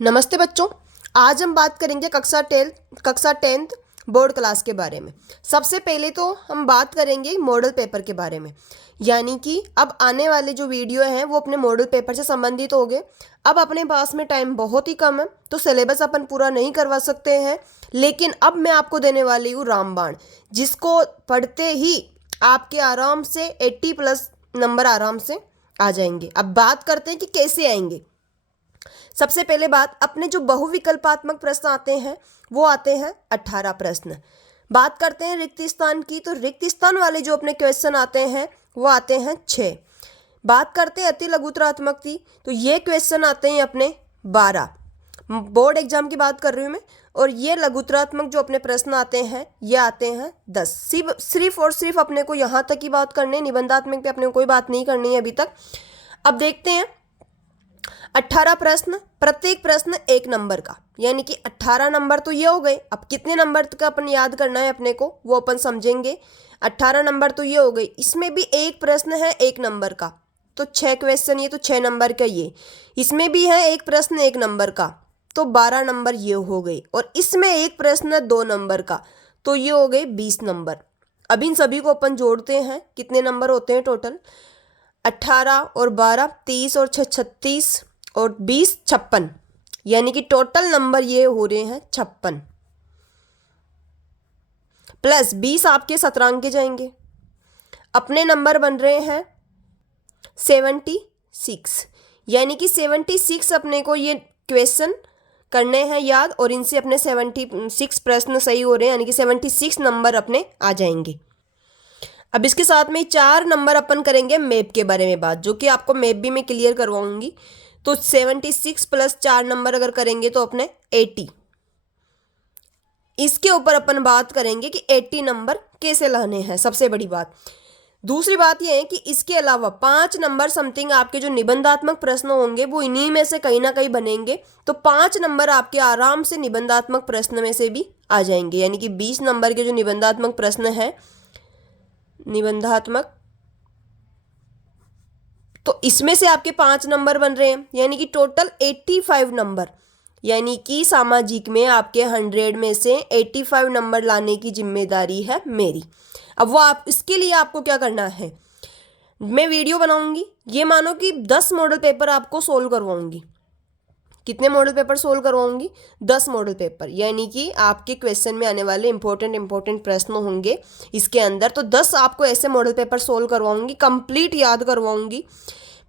नमस्ते बच्चों। आज हम बात करेंगे कक्षा टेंथ बोर्ड क्लास के बारे में। सबसे पहले तो हम बात करेंगे मॉडल पेपर के बारे में, यानी कि अब आने वाले जो वीडियो हैं वो अपने मॉडल पेपर से संबंधित होंगे। अब अपने पास में टाइम बहुत ही कम है तो सिलेबस अपन पूरा नहीं करवा सकते हैं, लेकिन अब मैं आपको देने वाली हूँ रामबाण, जिसको पढ़ते ही आपके आराम से 80+ नंबर आराम से आ जाएंगे। अब बात करते हैं कि कैसे आएंगे। सबसे पहले बात, अपने जो बहुविकल्पात्मक प्रश्न आते हैं वो आते हैं 18 प्रश्न। बात करते हैं रिक्त स्थान की, तो रिक्त स्थान वाले जो अपने क्वेश्चन आते हैं वो आते हैं 6। बात करते हैं अति लघुतरात्मक की, तो ये क्वेश्चन आते हैं अपने 12। बोर्ड एग्जाम की बात कर रही हूँ मैं। और ये लघुतरात्मक जो अपने प्रश्न आते हैं ये आते हैं 10। सिर्फ और सिर्फ अपने को यहाँ तक ही बात करनी है, निबंधात्मक पे अपने को कोई बात नहीं करनी है अभी तक। अब देखते हैं 18 प्रश्न, प्रत्येक प्रश्न 1 नंबर का, यानी कि 18 नंबर तो ये हो गए। अब कितने नंबर का अपन याद करना है अपने को वो अपन समझेंगे। 18 नंबर तो ये हो गई, इसमें भी एक प्रश्न है 1 नंबर का, तो 6 क्वेश्चन, ये तो 6 नंबर का। ये इसमें भी है एक प्रश्न 1 नंबर का, तो 12 नंबर ये हो गई। और इसमें एक प्रश्न है 2 नंबर का, तो ये हो गए 20 नंबर। अब इन सभी को अपन जोड़ते हैं, कितने नंबर होते हैं टोटल? 18 और 12 30 और 6 36 और 20 56, यानी कि टोटल नंबर ये हो रहे हैं 56 प्लस 20 आपके 17 के जाएंगे। अपने नंबर बन रहे हैं 76, यानी कि 76 अपने को ये क्वेश्चन करने हैं याद, और इनसे अपने 76 प्रश्न सही हो रहे हैं, यानी कि 76 नंबर अपने आ जाएंगे। अब इसके साथ में 4 नंबर अपन करेंगे मैप के बारे में बात, जो कि आपको मैप भी मैं क्लियर करवाऊंगी। तो 76 प्लस 4 नंबर अगर करेंगे तो अपने 80। इसके ऊपर अपन बात करेंगे कि 80 नंबर कैसे लाने हैं, सबसे बड़ी बात। दूसरी बात यह है कि इसके अलावा 5 नंबर समथिंग आपके जो निबंधात्मक प्रश्न होंगे वो इन्हीं में से कहीं ना कहीं बनेंगे, तो 5 नंबर आपके आराम से निबंधात्मक प्रश्न में से भी आ जाएंगे, यानी कि 20 नंबर के जो निबंधात्मक प्रश्न है निबंधात्मक, तो इसमें से आपके 5 नंबर बन रहे हैं, यानी कि टोटल 85 नंबर, यानी कि सामाजिक में आपके 100 में से 85 नंबर लाने की जिम्मेदारी है मेरी। अब वो आप, इसके लिए आपको क्या करना है, मैं वीडियो बनाऊंगी, ये मानो कि 10 मॉडल पेपर आपको सोल्व करवाऊंगी। कितने मॉडल पेपर सोल्व करवाऊंगी? 10 मॉडल पेपर, यानी कि आपके क्वेश्चन में आने वाले इंपॉर्टेंट प्रश्न होंगे इसके अंदर, तो 10 आपको ऐसे मॉडल पेपर सोल्व करवाऊंगी, कंप्लीट याद करवाऊंगी।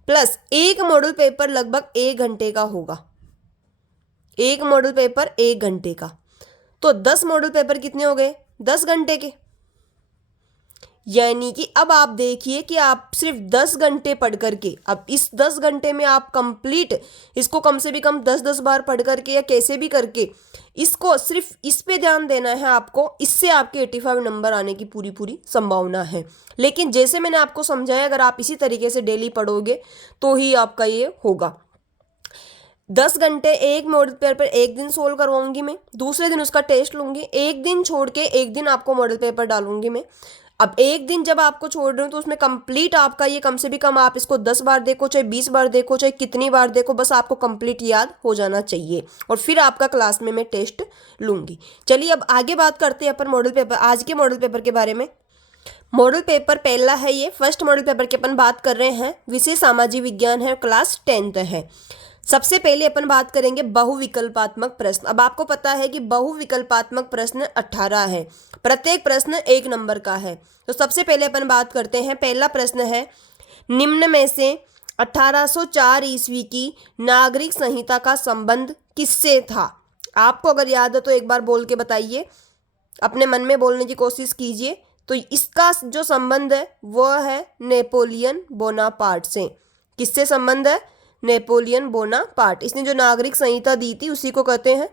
प्लस एक मॉडल पेपर लगभग 1 घंटे का होगा, एक मॉडल पेपर 1 घंटे का, तो 10 मॉडल पेपर कितने हो गए? 10 घंटे के। यानी कि अब आप देखिए कि आप सिर्फ 10 घंटे पढ़ करके, अब इस 10 घंटे में आप कंप्लीट इसको कम से भी कम 10-10 बार पढ़ करके या कैसे भी करके इसको सिर्फ इस पे ध्यान देना है आपको, इससे आपके 85 नंबर आने की पूरी संभावना है। लेकिन जैसे मैंने आपको समझाया, अगर आप इसी तरीके से डेली पढ़ोगे तो ही आपका ये होगा। 10 घंटे एक मॉडल पेपर एक दिन सोल्व करवाऊंगी मैं, दूसरे दिन उसका टेस्ट लूंगी, एक दिन छोड़ के एक दिन आपको मॉडल पेपर डालूंगी मैं। अब एक दिन जब आपको छोड़ रही हूँ तो उसमें कंप्लीट आपका ये कम से भी कम आप इसको 10 बार देखो, चाहे 20 बार देखो, चाहे कितनी बार देखो, बस आपको कंप्लीट याद हो जाना चाहिए, और फिर आपका क्लास में मैं टेस्ट लूंगी। चलिए अब आगे बात करते हैं अपन मॉडल पेपर, आज के मॉडल पेपर के बारे में। मॉडल पेपर पहला है, ये फर्स्ट मॉडल पेपर की अपन बात कर रहे हैं, विषय सामाजिक विज्ञान है, क्लास 10th है। सबसे पहले अपन बात करेंगे बहुविकल्पात्मक प्रश्न। अब आपको पता है कि बहुविकल्पात्मक प्रश्न 18 है, प्रत्येक प्रश्न 1 नंबर का है। तो सबसे पहले अपन बात करते हैं, पहला प्रश्न है, निम्न में से 1804 ईस्वी की नागरिक संहिता का संबंध किससे था? आपको अगर याद है तो एक बार बोल के बताइए, अपने मन में बोलने की कोशिश कीजिए। तो इसका जो संबंध है वो है नेपोलियन बोनापार्ट से। किससे संबंध है? नेपोलियन बोनापार्ट, इसने जो नागरिक संहिता दी थी उसी को कहते हैं।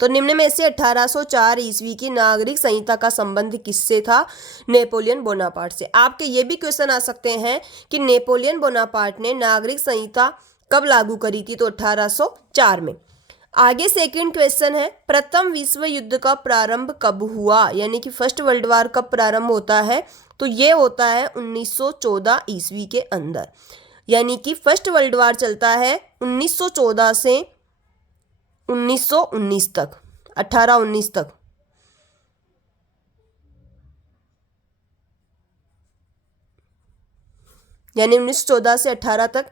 तो निम्न में से 1804 ईस्वी की नागरिक संहिता का संबंध किससे था? नेपोलियन बोनापार्ट से। आपके ये भी क्वेश्चन आ सकते हैं कि नेपोलियन बोनापार्ट ने नागरिक संहिता कब लागू करी थी? तो 1804 में। आगे सेकंड क्वेश्चन है, प्रथम विश्व युद्ध का प्रारंभ कब हुआ? यानी कि फर्स्ट वर्ल्ड वार कब प्रारंभ होता है? तो ये होता है 1914 ईस्वी के अंदर, यानी कि फर्स्ट वर्ल्ड वार चलता है 1914 से 1919 तक, 1819 तक। यानी 1914 से 18 तक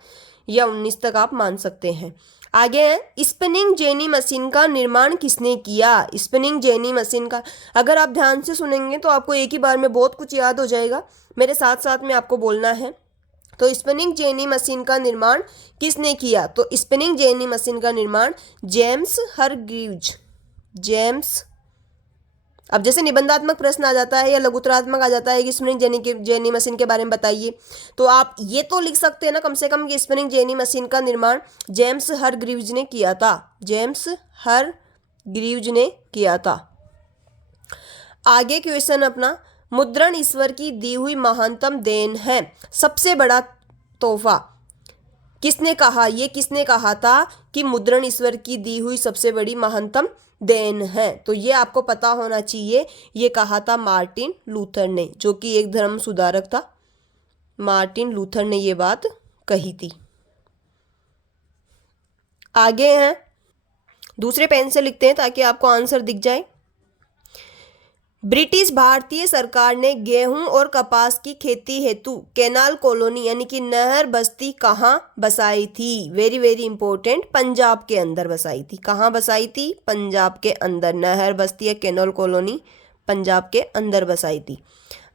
या 19 तक आप मान सकते हैं। आगे है स्पिनिंग जेनी मशीन का निर्माण किसने किया। स्पिनिंग जेनी मशीन का, अगर आप ध्यान से सुनेंगे तो आपको एक ही बार में बहुत कुछ याद हो जाएगा, मेरे साथ साथ में आपको बोलना है। तो स्पिनिंग जेनी मशीन का निर्माण किसने किया, तो स्पिनिंग जेनी मशीन का निर्माण जेम्स हरग्रीव्ज, जेम्स, अब जैसे निबंधात्मक प्रश्न आ जाता है या लघुत्तरात्मक आ जाता है कि स्पिनिंग जेनी मशीन के बारे में बताइए, तो आप ये तो लिख सकते हैं ना कम से कम कि स्पिनिंग जेनी मशीन का निर्माण जेम्स हरग्रीव्ज ने किया था, जेम्स हरग्रीव्ज ने किया था। आगे क्वेश्चन अपना, मुद्रण ईश्वर की दी हुई महानतम देन है, सबसे बड़ा तोहफा। किसने कहा, ये किसने कहा था कि मुद्रण ईश्वर की दी हुई सबसे बड़ी महानतम देन है, तो ये आपको पता होना चाहिए। ये कहा था मार्टिन लूथर ने, जो कि एक धर्म सुधारक था। मार्टिन लूथर ने ये बात कही थी। आगे हैं, दूसरे पेन से लिखते हैं ताकि आपको आंसर दिख जाए। ब्रिटिश भारतीय सरकार ने गेहूं और कपास की खेती हेतु कैनाल कॉलोनी यानी कि नहर बस्ती कहाँ बसाई थी, वेरी वेरी इंपॉर्टेंट, पंजाब के अंदर बसाई थी। कहाँ बसाई थी, पंजाब के अंदर। नहर बस्ती या कैनाल कॉलोनी पंजाब के अंदर बसाई थी।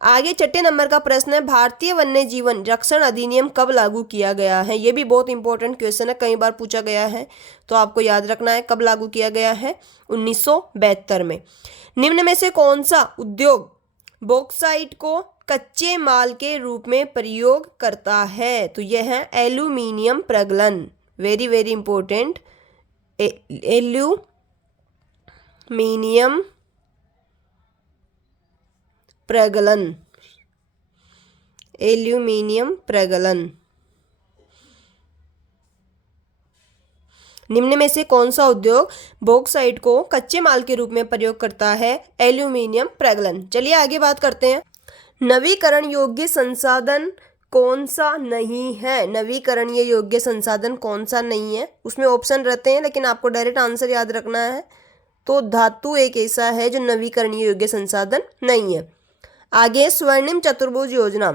आगे छठे नंबर का प्रश्न है, भारतीय वन्य जीवन रक्षण अधिनियम कब लागू किया गया है। ये भी बहुत इंपॉर्टेंट क्वेश्चन है, कई बार पूछा गया है, तो आपको याद रखना है कब लागू किया गया है, 1972 में। निम्न में से कौन सा उद्योग बॉक्साइट को कच्चे माल के रूप में प्रयोग करता है, तो यह है एल्यूमिनियम प्रगलन, वेरी वेरी इंपॉर्टेंट, एल्यूमिनियम प्रगलन, एल्यूमिनियम प्रगलन। निम्न में से कौन सा उद्योग बॉक्साइट को कच्चे माल के रूप में प्रयोग करता है, एल्यूमिनियम प्रगलन। चलिए आगे बात करते हैं, नवीकरण योग्य संसाधन कौन सा नहीं है, नवीकरण योग्य संसाधन कौन सा नहीं है। उसमें ऑप्शन रहते हैं लेकिन आपको डायरेक्ट आंसर याद रखना है। तो धातु एक ऐसा है जो नवीकरणीय योग्य संसाधन नहीं है। आगे स्वर्णिम चतुर्भुज योजना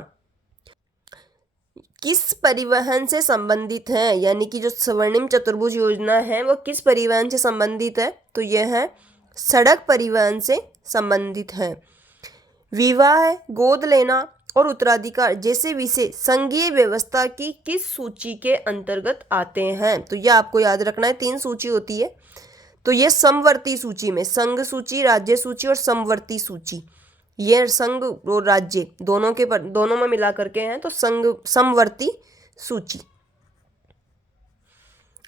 किस परिवहन से संबंधित है, यानी कि जो स्वर्णिम चतुर्भुज योजना है वो किस परिवहन से संबंधित है, तो यह है सड़क परिवहन से संबंधित है। विवाह, गोद लेना और उत्तराधिकार जैसे विषय संघीय व्यवस्था की किस सूची के अंतर्गत आते हैं, तो यह आपको याद रखना है। 3 सूची होती है, तो ये समवर्ती सूची में, संघ सूची, राज्य सूची और समवर्ती सूची, ये संघ और राज्य दोनों में मिला करके हैं, तो संघ समवर्ती सूची।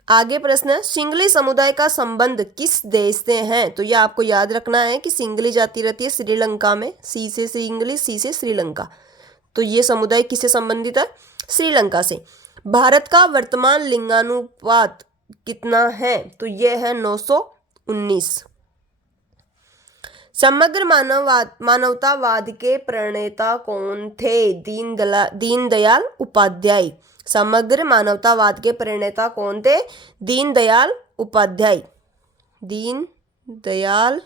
आगे प्रश्न है, सिंगली समुदाय का संबंध किस देश से है, तो ये आपको याद रखना है कि सिंगली जाति रहती है श्रीलंका में, सी से सिंगली, सी से श्रीलंका, तो ये समुदाय किससे संबंधित है, श्रीलंका से। भारत का वर्तमान लिंगानुपात कितना है, तो ये है 919। समग्र मानवतावाद के प्रणेता कौन थे, दीनदयाल उपाध्याय। समग्र मानवतावाद के प्रणेता कौन थे, दीनदयाल उपाध्याय, दीनदयाल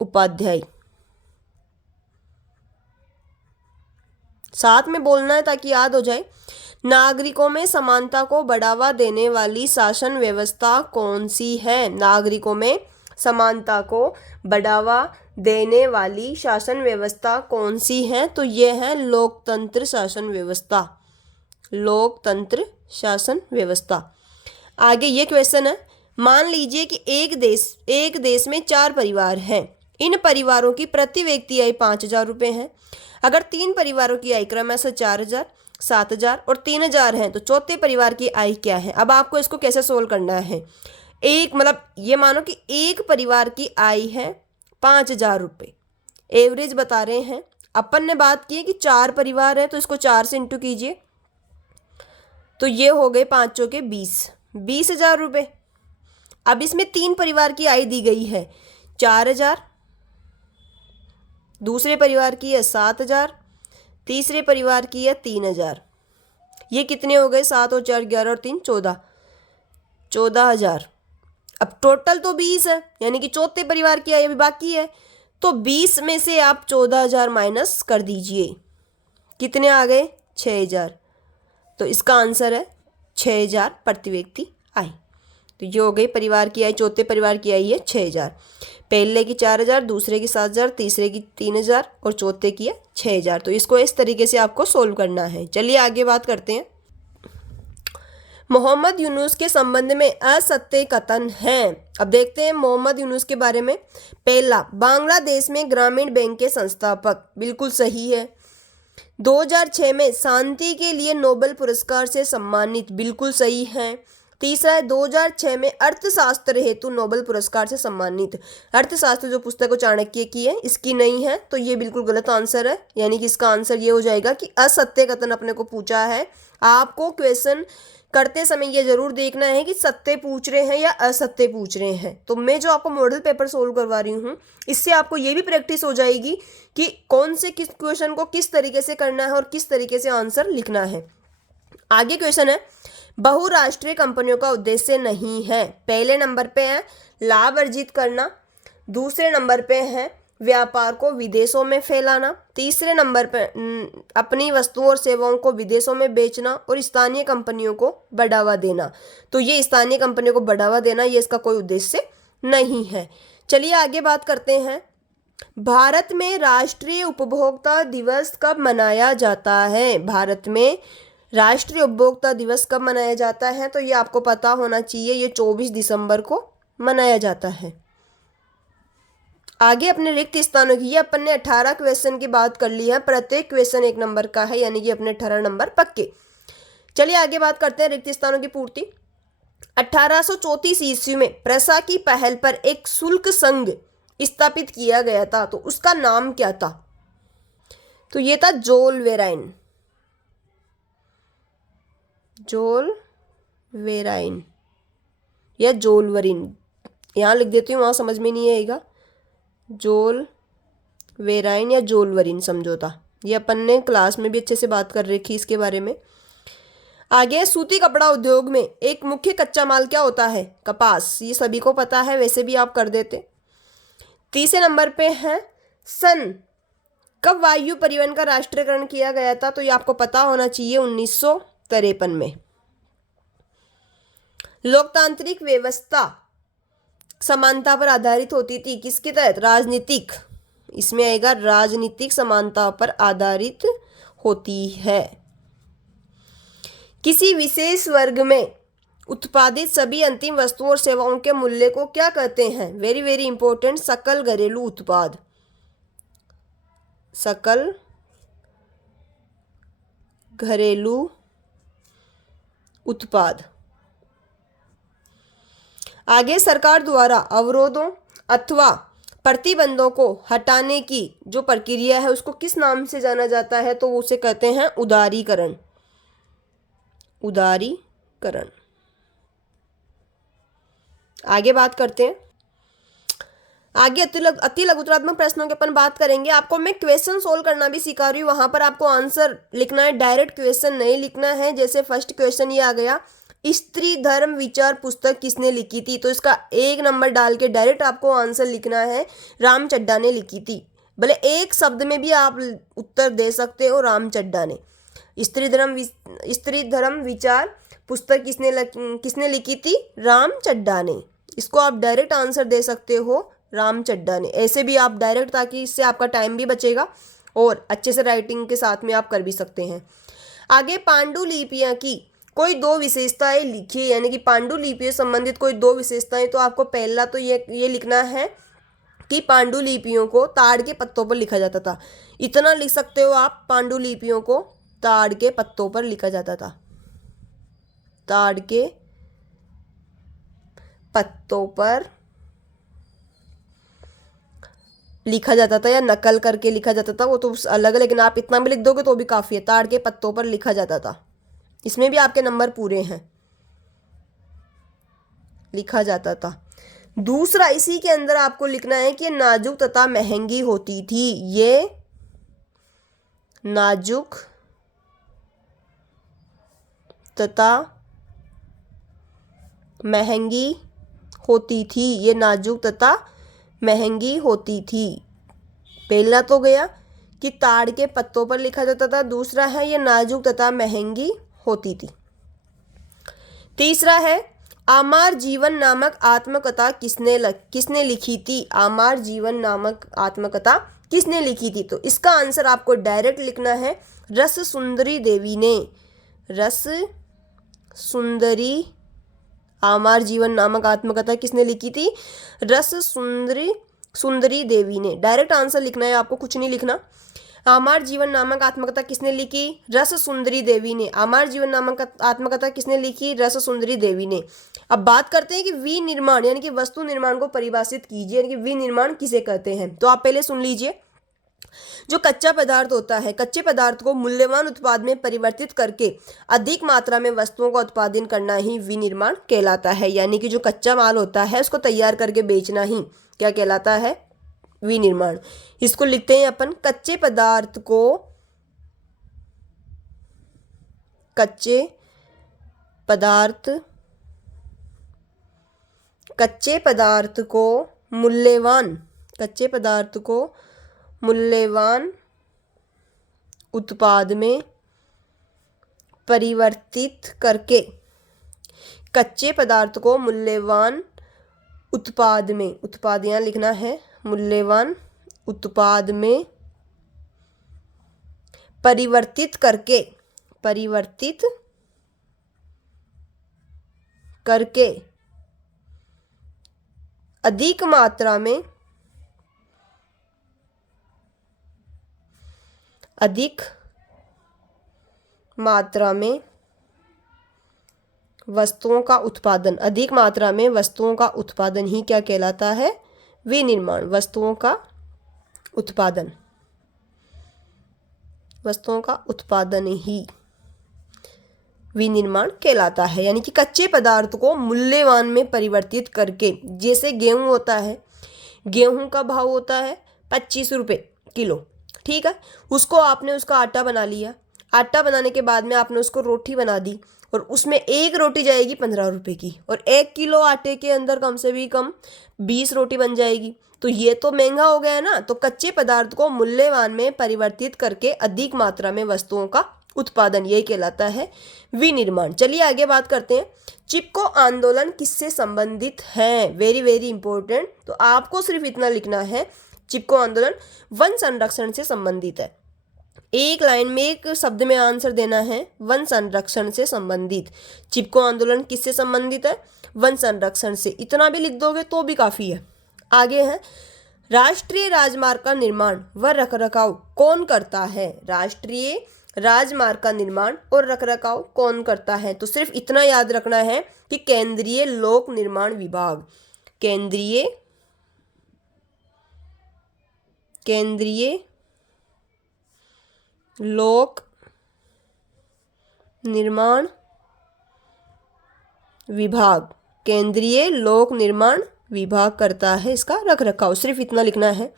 उपाध्याय। साथ में बोलना है ताकि याद हो जाए। नागरिकों में समानता को बढ़ावा देने वाली शासन व्यवस्था कौन सी है, नागरिकों में समानता को बढ़ावा देने वाली शासन व्यवस्था कौन सी है, तो ये है लोकतंत्र शासन व्यवस्था, लोकतंत्र शासन व्यवस्था। आगे ये क्वेश्चन है, मान लीजिए कि एक देश में 4 परिवार हैं, इन परिवारों की प्रति व्यक्ति आय 5,000 रुपये है। अगर 3 परिवारों की आय क्रमशः 4,000, 7,000 और 3,000 है, तो चौथे परिवार की आय क्या है। अब आपको इसको कैसे सोल्व करना है, एक मतलब ये मानो कि एक परिवार की आय है 5,000 रुपये, एवरेज बता रहे हैं। अपन ने बात की है कि 4 परिवार है, तो इसको 4 से इंटू कीजिए, तो ये हो गए 5 चौके 20,000 रुपये। अब इसमें 3 परिवार की आय दी गई है 4,000, दूसरे परिवार की है 7,000, तीसरे परिवार की है 3,000। ये कितने हो गए, 7 और 4 11 और 3 14। 14,000। अब टोटल तो 20 है, यानी कि चौथे परिवार की आय अभी बाकी है, तो 20 में से आप 14,000 माइनस कर दीजिए, कितने आ गए? 6,000। तो इसका आंसर है 6,000 प्रति व्यक्ति आय। तो ये हो गई परिवार की आय, चौथे परिवार की आय है 6,000। पहले की 4,000, दूसरे की 7,000, तीसरे की 3,000 और चौथे की है 6,000। तो इसको इस तरीके से आपको सोल्व करना है। चलिए आगे बात करते हैं। मोहम्मद यूनुस के संबंध में असत्य कथन है। अब देखते हैं मोहम्मद यूनुस के बारे में। पहला, बांग्लादेश में ग्रामीण बैंक के संस्थापक, बिल्कुल सही है। 2006 में शांति के लिए नोबेल पुरस्कार से सम्मानित, बिल्कुल सही है। तीसरा है 2006 में अर्थशास्त्र हेतु नोबेल पुरस्कार से सम्मानित। अर्थशास्त्र जो पुस्तक चाणक्य की है, इसकी नहीं है, तो ये बिल्कुल गलत आंसर है, यानी कि इसका आंसर ये हो जाएगा कि असत्य कथन अपने को पूछा है। आपको क्वेश्चन करते समय ये जरूर देखना है कि सत्य पूछ रहे हैं या असत्य पूछ रहे हैं। तो मैं जो आपको मॉडल पेपर सोल्व करवा रही हूँ, इससे आपको ये भी प्रैक्टिस हो जाएगी कि कौन से किस क्वेश्चन को किस तरीके से करना है और किस तरीके से आंसर लिखना है। आगे क्वेश्चन है, बहुराष्ट्रीय कंपनियों का उद्देश्य नहीं है। पहले नंबर पे है लाभ अर्जित करना, दूसरे नंबर पे है व्यापार को विदेशों में फैलाना, तीसरे नंबर पे अपनी वस्तुओं और सेवाओं को विदेशों में बेचना और स्थानीय कंपनियों को बढ़ावा देना। तो ये स्थानीय कंपनियों को बढ़ावा देना, ये इसका कोई उद्देश्य नहीं है। चलिए आगे बात करते हैं। भारत में राष्ट्रीय उपभोक्ता दिवस कब मनाया जाता है? भारत में राष्ट्रीय उपभोक्ता दिवस कब मनाया जाता है? तो ये आपको पता होना चाहिए, ये 24 दिसंबर को मनाया जाता है। आगे अपने रिक्त स्थानों की, ये अपन ने 18 क्वेश्चन की बात कर ली है, प्रत्येक क्वेश्चन 1 नंबर का है, यानी कि अपने 18 नंबर पक्के। चलिए आगे बात करते हैं रिक्त स्थानों की पूर्ति। 1834 ईस्वी में प्रसा की पहल पर एक शुल्क संघ स्थापित किया गया था, तो उसका नाम क्या था? तो ये था जोलवेराइन, जोलवेराइन या जोलवरिन, यहाँ लिख देती हूँ, वहाँ समझ में नहीं आएगा। जोलवेराइन या जोलवरिन समझौता, ये अपन ने क्लास में भी अच्छे से बात कर रखी इसके बारे में। आगे, सूती कपड़ा उद्योग में एक मुख्य कच्चा माल क्या होता है? कपास, ये सभी को पता है, वैसे भी आप कर देते। तीसरे नंबर पे है सन कब वायु परिवहन का राष्ट्रीयकरण किया गया था? तो ये आपको पता होना चाहिए, 1953 में। लोकतांत्रिक व्यवस्था समानता पर आधारित होती थी, किसके तहत? राजनीतिक, इसमें आएगा राजनीतिक समानता पर आधारित होती है। किसी विशेष वर्ग में उत्पादित सभी अंतिम वस्तुओं और सेवाओं के मूल्य को क्या कहते हैं? वेरी वेरी इंपॉर्टेंट, सकल घरेलू उत्पाद, सकल घरेलू उत्पाद। आगे, सरकार द्वारा अवरोधों अथवा प्रतिबंधों को हटाने की जो प्रक्रिया है उसको किस नाम से जाना जाता है? तो उसे कहते हैं उदारीकरण, उदारीकरण। आगे बात करते हैं। आगे अति लघुतरात्मक प्रश्नों की अपन बात करेंगे। आपको मैं क्वेश्चन सोल्व करना भी सिखा रही हूँ, वहां पर आपको आंसर लिखना है, डायरेक्ट क्वेश्चन नहीं लिखना है। जैसे फर्स्ट क्वेश्चन ये आ गया, स्त्री धर्म विचार पुस्तक किसने लिखी थी? तो इसका 1 नंबर डाल के डायरेक्ट आपको आंसर लिखना है, राम चड्ढा ने लिखी थी। भले एक शब्द में भी आप उत्तर दे सकते हो, राम चड्ढा ने। स्त्री धर्म विचार पुस्तक किसने लिखी थी? राम चड्ढा ने। इसको आप डायरेक्ट आंसर दे सकते हो, राम चड्ढा ने। ऐसे भी आप डायरेक्ट, ताकि इससे आपका टाइम भी बचेगा और अच्छे से राइटिंग के साथ में आप कर भी सकते हैं। आगे, पांडुलिपियां की कोई 2 विशेषताएं लिखिए, यानी कि पांडुलिपियों से संबंधित कोई 2 विशेषताएं। तो आपको पहला तो ये लिखना है कि पांडुलिपियों को ताड़ के पत्तों पर लिखा जाता था। इतना लिख सकते हो आप, पांडुलिपियों को ताड़ के पत्तों पर लिखा जाता था, ताड़ के पत्तों पर लिखा जाता था, या नकल करके लिखा जाता था, वो तो अलग है, लेकिन आप इतना भी लिख दोगे तो भी काफी है। ताड़ के पत्तों पर लिखा जाता था, इसमें भी आपके नंबर पूरे हैं, लिखा जाता था। दूसरा, इसी के अंदर आपको लिखना है कि ये नाजुक तथा महंगी होती थी। ये नाजुक तथा महंगी होती थी। ये नाजुक तथा महंगी होती थी। पहला तो गया कि ताड़ के पत्तों पर लिखा जाता था, दूसरा है ये नाजुक तथा महंगी होती थी। तीसरा है आमार जीवन नामक आत्मकथा किसने लिखी थी। आमार जीवन नामक आत्मकथा किसने लिखी थी? तो इसका आंसर आपको डायरेक्ट लिखना है, रस सुंदरी देवी ने। रस सुंदरी आमार जीवन नामक आत्मकथा किसने लिखी थी? रस सुंदरी देवी ने। डायरेक्ट आंसर लिखना है आपको, कुछ नहीं लिखना। आमार जीवन नामक आत्मकथा किसने लिखी? रस सुंदरी देवी ने। आमार जीवन नामक आत्मकथा किसने लिखी? रस सुंदरी देवी ने। अब बात करते हैं कि विनिर्माण यानी कि वस्तु निर्माण को परिभाषित कीजिए, यानी कि विनिर्माण किसे कहते हैं। तो आप पहले सुन लीजिए। जो कच्चा पदार्थ होता है, कच्चे पदार्थ को मूल्यवान उत्पाद में परिवर्तित करके अधिक मात्रा में वस्तुओं का उत्पादन करना ही विनिर्माण कहलाता है। यानी कि जो कच्चा माल होता है उसको तैयार करके बेचना ही क्या कहलाता है? विनिर्माण। इसको लिखते हैं अपन, कच्चे पदार्थ को मूल्यवान उत्पाद में परिवर्तित करके, कच्चे पदार्थ को मूल्यवान उत्पाद में, उत्पाद यहाँ लिखना है, मूल्यवान उत्पाद में परिवर्तित करके अधिक मात्रा में वस्तुओं का उत्पादन, अधिक मात्रा में वस्तुओं का उत्पादन ही क्या कहलाता है? विनिर्माण। वस्तुओं का उत्पादन ही विनिर्माण कहलाता है। यानी कि कच्चे पदार्थ को मूल्यवान में परिवर्तित करके, जैसे गेहूं होता है, गेहूं का भाव होता है 25 रुपये किलो, ठीक है। उसको आपने उसका आटा बना लिया, आटा बनाने के बाद में आपने उसको रोटी बना दी और उसमें एक रोटी जाएगी 15 रुपये की, और 1 किलो आटे के अंदर कम से भी कम 20 रोटी बन जाएगी। तो ये तो महंगा हो गया ना। तो कच्चे पदार्थ को मूल्यवान में परिवर्तित करके अधिक मात्रा में वस्तुओं का उत्पादन, ये कहलाता है विनिर्माण। चलिए आगे बात करते हैं। चिपको आंदोलन किससे संबंधित है? Very very important. तो आपको सिर्फ इतना लिखना है, चिपको आंदोलन वन संरक्षण से संबंधित है। एक लाइन में, एक शब्द में आंसर देना है, वन संरक्षण से संबंधित। चिपको आंदोलन किससे संबंधित है? वन संरक्षण से। इतना भी लिख दोगे तो भी काफी है। आगे है, राष्ट्रीय राजमार्ग का निर्माण व रखरखाव कौन करता है? राष्ट्रीय राजमार्ग का निर्माण और रखरखाव कौन करता है? तो सिर्फ इतना याद रखना है कि केंद्रीय लोक निर्माण विभाग, केंद्रीय लोक निर्माण विभाग, केंद्रीय लोक निर्माण विभाग करता है इसका रखरखाव। सिर्फ इतना लिखना है।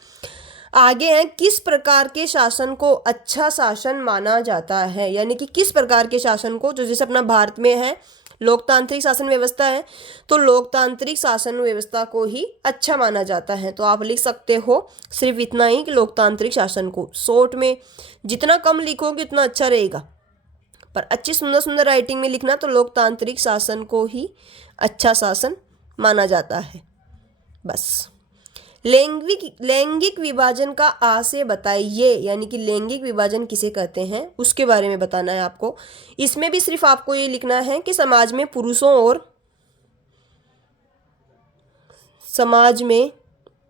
आगे है, किस प्रकार के शासन को अच्छा शासन माना जाता है? यानी कि किस प्रकार के शासन को, जो जैसे अपना भारत में है लोकतांत्रिक शासन व्यवस्था है, तो लोकतांत्रिक शासन व्यवस्था को ही अच्छा माना जाता है। तो आप लिख सकते हो सिर्फ इतना ही कि लोकतांत्रिक शासन को। शॉर्ट में जितना कम लिखोगे उतना अच्छा रहेगा, पर अच्छी सुंदर सुंदर राइटिंग में लिखना। तो लोकतांत्रिक शासन को ही अच्छा शासन माना जाता है। बस। लैंगिक विभाजन का आशय बताइए, यानी कि लैंगिक विभाजन किसे कहते हैं उसके बारे में बताना है आपको। इसमें भी सिर्फ आपको ये लिखना है कि समाज में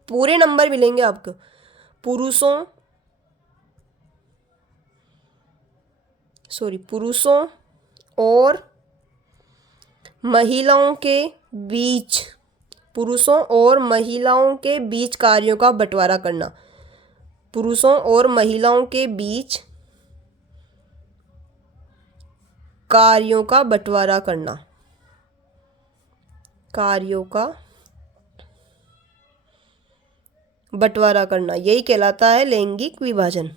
पूरे नंबर मिलेंगे आपको, पुरुषों और महिलाओं के बीच कार्यों का बंटवारा करना, पुरुषों और महिलाओं के बीच कार्यों का बंटवारा करना, यही कहलाता है लैंगिक विभाजन।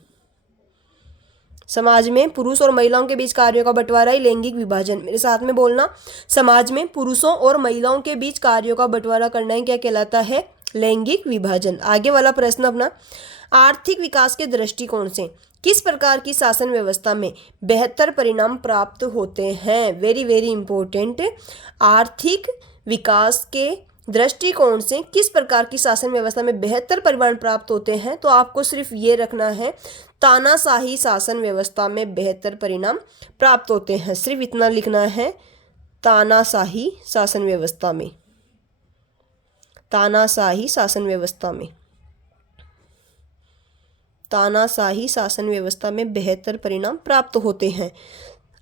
समाज में पुरुष और महिलाओं के बीच कार्यों का बंटवारा ही लैंगिक विभाजन। मेरे साथ में बोलना, समाज में पुरुषों और महिलाओं के बीच कार्यों का बंटवारा करना ही क्या कहलाता है? लैंगिक विभाजन। आगे वाला प्रश्न अपना, आर्थिक विकास के दृष्टिकोण से किस प्रकार की शासन व्यवस्था में बेहतर परिणाम प्राप्त होते हैं? Very very important. आर्थिक विकास के दृष्टिकोण से किस प्रकार की शासन व्यवस्था में बेहतर परिणाम प्राप्त होते हैं? तो आपको सिर्फ ये रखना है, तानाशाही शासन व्यवस्था में बेहतर परिणाम प्राप्त होते हैं, सिर्फ इतना लिखना है, तानाशाही शासन व्यवस्था में, तानाशाही शासन व्यवस्था में, तानाशाही शासन व्यवस्था में बेहतर परिणाम प्राप्त होते हैं।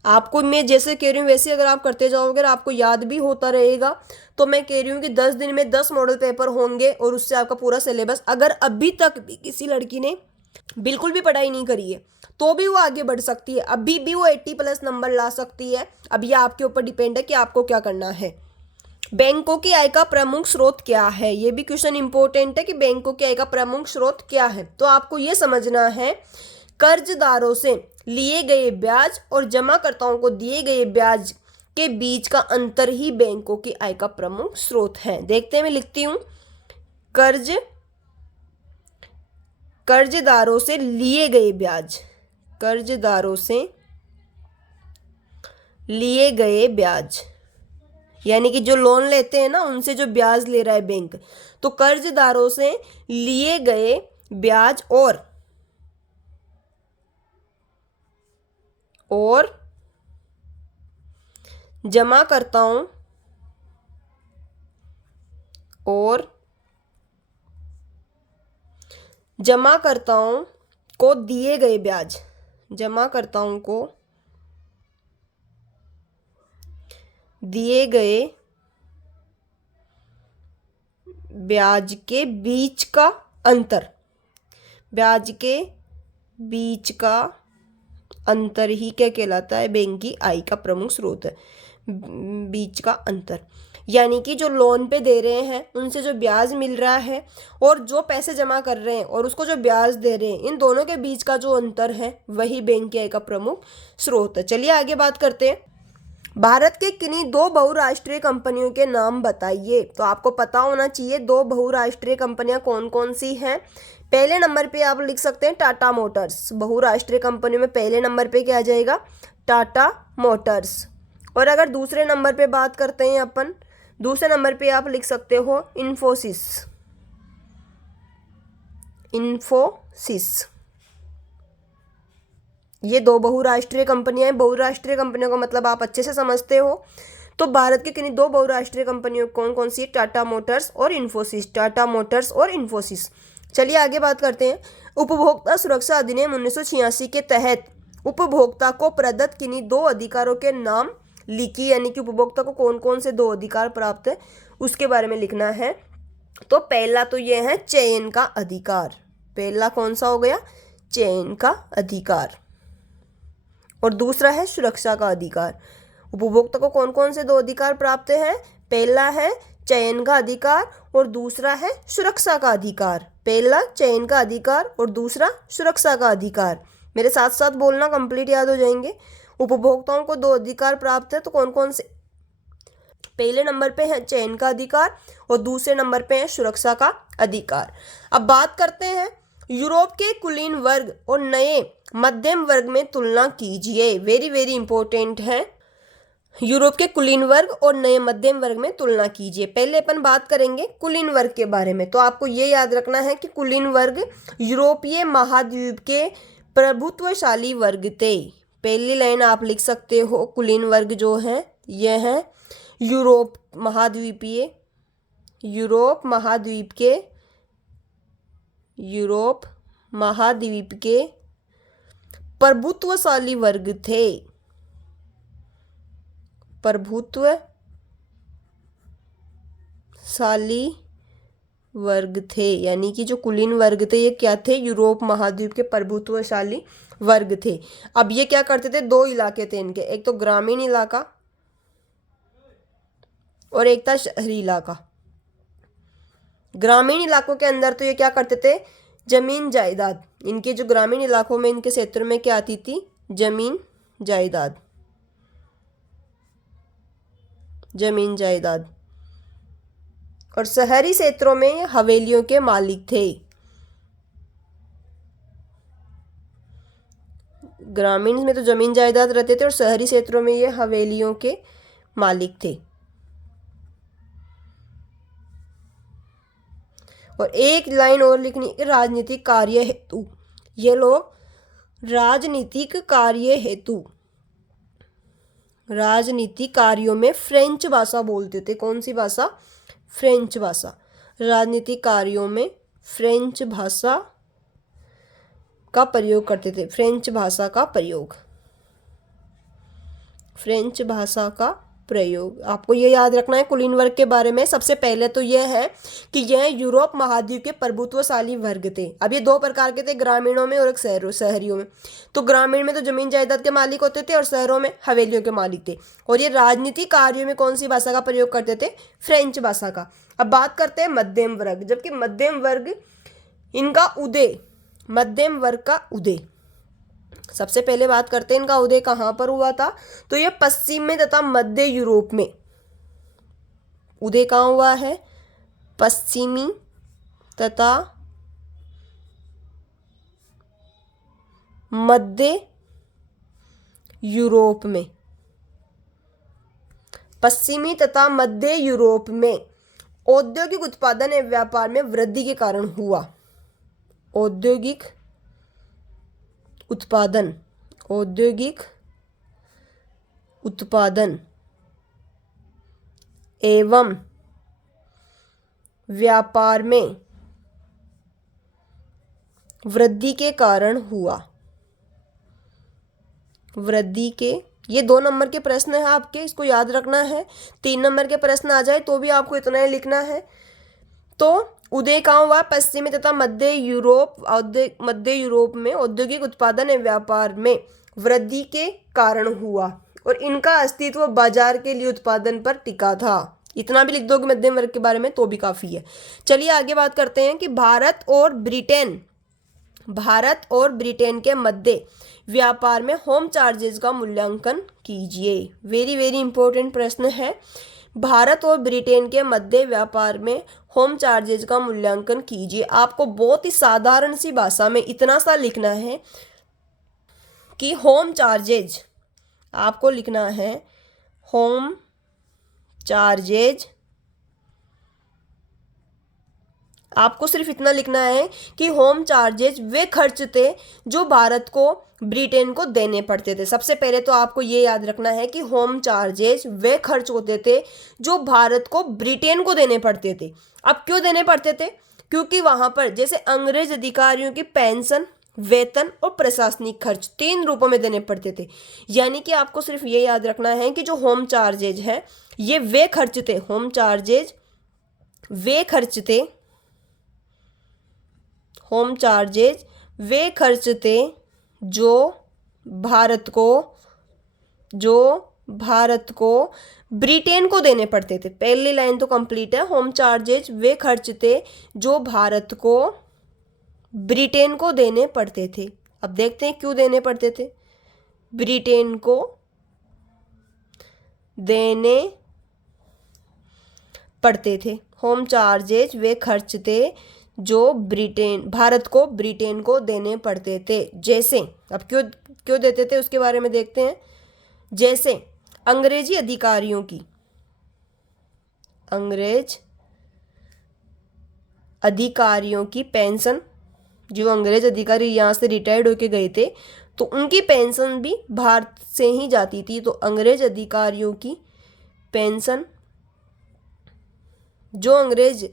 आपको मैं जैसे कह रही हूँ वैसे अगर आप करते जाओगे, आपको याद भी होता रहेगा। तो मैं कह रही हूँ कि 10 दिन में 10 मॉडल पेपर होंगे और उससे आपका पूरा सिलेबस, अगर अभी तक भी किसी लड़की ने बिल्कुल भी पढ़ाई नहीं करी है तो भी वो आगे बढ़ सकती है, अभी भी वो 80+ नंबर ला सकती है। अब ये आपके ऊपर डिपेंड है कि आपको क्या करना है। बैंकों की आय का प्रमुख स्रोत क्या है? ये भी क्वेश्चन इंपॉर्टेंट है कि बैंकों की आय का प्रमुख स्रोत क्या है। तो आपको ये समझना है, कर्जदारों से लिए गए ब्याज और जमाकर्ताओं को दिए गए ब्याज के बीच का अंतर ही बैंकों की आय का प्रमुख स्रोत है। देखते हैं, मैं लिखती हूँ, कर्जदारों से लिए गए ब्याज, कर्जदारों से लिए गए ब्याज, यानी कि जो लोन लेते हैं ना उनसे जो ब्याज ले रहा है बैंक, तो कर्जदारों से लिए गए ब्याज और जमाकर्ताओं को दिए गए ब्याज, जमाकर्ताओं को दिए गए ब्याज के बीच का अंतर, ब्याज के बीच का अंतर ही क्या कहलाता है? बैंक की आय का प्रमुख स्रोत है। बीच का अंतर यानी कि जो लोन पे दे रहे हैं उनसे जो ब्याज मिल रहा है और जो पैसे जमा कर रहे हैं और उसको जो ब्याज दे रहे हैं, इन दोनों के बीच का जो अंतर है वही बैंक की आय का प्रमुख स्रोत है। चलिए आगे बात करते हैं। भारत के किन्हीं 2 बहुराष्ट्रीय कंपनियों के नाम बताइए। तो आपको पता होना चाहिए 2 बहुराष्ट्रीय कंपनियां कौन कौन सी हैं। पहले नंबर पे आप लिख सकते हैं टाटा मोटर्स। बहुराष्ट्रीय कंपनियों में पहले नंबर पे क्या आ जाएगा? टाटा मोटर्स। और अगर दूसरे नंबर पे बात करते हैं अपन, दूसरे नंबर पे आप लिख सकते हो इन्फोसिस, इन्फोसिस। ये 2 बहुराष्ट्रीय कंपनियां हैं। बहुराष्ट्रीय कंपनियों का मतलब आप अच्छे से समझते हो। तो भारत की किन्हीं 2 बहुराष्ट्रीय कंपनियों कौन कौन सी? टाटा मोटर्स और इन्फोसिस, टाटा मोटर्स और इन्फोसिस। चलिए आगे बात करते हैं। उपभोक्ता सुरक्षा अधिनियम 1986 के तहत उपभोक्ता को प्रदत्त किन्हीं 2 अधिकारों के नाम लिखिए, यानी कि उपभोक्ता को कौन कौन से 2 अधिकार प्राप्त है उसके बारे में लिखना है। तो पहला तो यह है चयन का अधिकार। पहला कौन सा हो गया? चयन का अधिकार। और दूसरा है सुरक्षा का अधिकार। उपभोक्ता को कौन कौन से 2 अधिकार प्राप्त हैं? पहला है चयन का अधिकार और दूसरा है सुरक्षा का अधिकार। पहला चयन का अधिकार और दूसरा सुरक्षा का अधिकार। मेरे साथ साथ बोलना, कंप्लीट याद हो जाएंगे। उपभोक्ताओं को 2 अधिकार प्राप्त है, तो कौन कौन से? पहले नंबर पे है चयन का अधिकार और दूसरे नंबर पे है सुरक्षा का अधिकार। अब बात करते हैं यूरोप के कुलीन वर्ग और नए मध्यम वर्ग में तुलना कीजिए। वेरी वेरी इंपॉर्टेंट है। यूरोप के कुलीन वर्ग और नए मध्यम वर्ग में तुलना कीजिए। पहले अपन बात करेंगे कुलीन वर्ग के बारे में। तो आपको ये याद रखना है कि कुलीन वर्ग यूरोपीय महाद्वीप के प्रभुत्वशाली वर्ग थे। पहली लाइन आप लिख सकते हो, कुलीन वर्ग जो है यह है यूरोप महाद्वीप के प्रभुत्वशाली वर्ग थे। प्रभुत्वशाली वर्ग थे, यानी कि जो कुलीन वर्ग थे ये क्या थे? यूरोप महाद्वीप के प्रभुत्वशाली वर्ग थे। अब ये क्या करते थे? 2 इलाके थे इनके, एक तो ग्रामीण इलाका और एक था शहरी इलाका। ग्रामीण इलाकों के अंदर तो ये क्या करते थे? जमीन जायदाद, इनके जो ग्रामीण इलाकों में इनके क्षेत्र में क्या आती थी? जमीन जायदाद, जमीन जायदाद। और शहरी क्षेत्रों में हवेलियों के मालिक थे। ग्रामीण में तो जमीन जायदाद रहते थे और शहरी क्षेत्रों में ये हवेलियों के मालिक थे। और एक लाइन और लिखनी है, राजनीतिक कार्य हेतु। ये लोग राजनीतिक कार्य हेतु, राजनीतिक कार्यों में फ्रेंच भाषा बोलते थे। कौन सी भाषा? फ्रेंच भाषा। राजनीतिक कार्यों में फ्रेंच भाषा का प्रयोग करते थे। फ्रेंच भाषा का प्रयोग, फ्रेंच भाषा का प्रयोग। आपको ये याद रखना है कुलीन वर्ग के बारे में। सबसे पहले तो यह है कि यह यूरोप महाद्वीप के प्रभुत्वशाली वर्ग थे। अब ये दो प्रकार के थे, ग्रामीणों में और एक शहरियों में। तो ग्रामीण में तो जमीन जायदाद के मालिक होते थे और शहरों में हवेलियों के मालिक थे। और ये राजनीतिक कार्यों में कौन सी भाषा का प्रयोग करते थे? फ्रेंच भाषा का। अब बात करते हैं मध्यम वर्ग। जबकि मध्यम वर्ग, इनका उदय, मध्यम वर्ग का उदय, सबसे पहले बात करते हैं इनका उदय कहाँ पर हुआ था। तो यह पश्चिम में तथा मध्य यूरोप में उदय कहाँ हुआ है? पश्चिमी तथा मध्य यूरोप में, पश्चिमी तथा मध्य यूरोप में औद्योगिक उत्पादन एवं व्यापार में वृद्धि के कारण हुआ। औद्योगिक उत्पादन, औद्योगिक उत्पादन एवं व्यापार में वृद्धि के कारण हुआ। वृद्धि के, ये 2 नंबर के प्रश्न है आपके, इसको याद रखना है। 3 नंबर के प्रश्न आ जाए तो भी आपको इतना ही लिखना है। तो उदय कहाँ हुआ? पश्चिमी तथा मध्य यूरोप में औद्योगिक उत्पादन एवं व्यापार में वृद्धि के कारण हुआ और इनका अस्तित्व बाजार के लिए उत्पादन पर टिका था। इतना भी लिख दोगे मध्यम वर्ग के बारे में तो भी काफी है। चलिए आगे बात करते हैं कि भारत और ब्रिटेन के मध्य व्यापार में होम चार्जेस का मूल्यांकन कीजिए। वेरी वेरी इंपॉर्टेंट प्रश्न है। भारत और ब्रिटेन के मध्य व्यापार में होम चार्जेस का मूल्यांकन कीजिए। आपको बहुत ही साधारण सी भाषा में इतना सा लिखना है कि होम चार्जेज, आपको लिखना है होम चार्जेज। आपको सिर्फ इतना लिखना है कि होम चार्जेज वे खर्च थे जो भारत को ब्रिटेन को देने पड़ते थे। सबसे पहले तो आपको ये याद रखना है कि होम चार्जेज वे खर्च होते थे जो भारत को ब्रिटेन को देने पड़ते थे। अब क्यों देने पड़ते थे? क्योंकि वहां पर जैसे अंग्रेज अधिकारियों की पेंशन, वेतन और प्रशासनिक खर्च 3 रूपों में देने पड़ते थे। यानी कि आपको सिर्फ ये याद रखना है कि जो होम चार्जेज है ये वे खर्च थे, होम चार्जेज वे खर्च थे, होम चार्जेज वे खर्च थे जो भारत को ब्रिटेन को देने पड़ते थे। पहली लाइन तो कंप्लीट है। होम चार्जेज वे खर्च थे जो भारत को ब्रिटेन को देने पड़ते थे। अब देखते हैं क्यों देने पड़ते थे। ब्रिटेन को देने पड़ते थे। होम चार्जेज वे खर्च थे जो भारत को ब्रिटेन को देने पड़ते थे। जैसे, अब क्यों देते थे उसके बारे में देखते हैं। जैसे अंग्रेज अधिकारियों की पेंशन, जो अंग्रेज अधिकारी यहाँ से रिटायर्ड होके गए थे तो उनकी पेंशन भी भारत से ही जाती थी। तो अंग्रेज अधिकारियों की पेंशन, जो अंग्रेज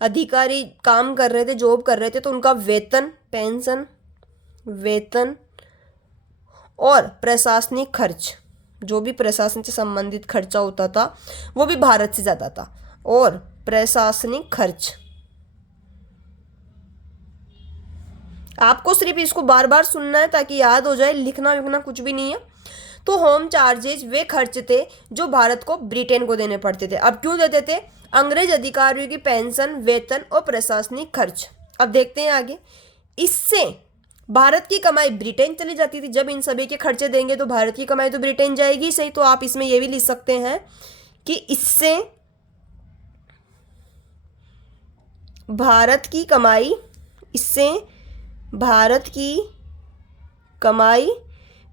अधिकारी काम कर रहे थे, जॉब कर रहे थे, तो उनका वेतन, पेंशन, वेतन और प्रशासनिक खर्च, जो भी प्रशासन से संबंधित खर्चा होता था वो भी भारत से जाता था। और प्रशासनिक खर्च, आपको सिर्फ इसको बार बार सुनना है ताकि याद हो जाए, लिखना विखना कुछ भी नहीं है। तो होम चार्जेज वे खर्च थे जो भारत को ब्रिटेन को देने पड़ते थे। अब क्यों देते थे? अंग्रेज अधिकारियों की पेंशन, वेतन और प्रशासनिक खर्च। अब देखते हैं आगे। इससे भारत की कमाई ब्रिटेन चली जाती थी। जब इन सभी के खर्चे देंगे तो भारत की कमाई तो ब्रिटेन जाएगी सही। तो आप इसमें यह भी लिख सकते हैं कि इससे भारत की कमाई, इससे भारत की कमाई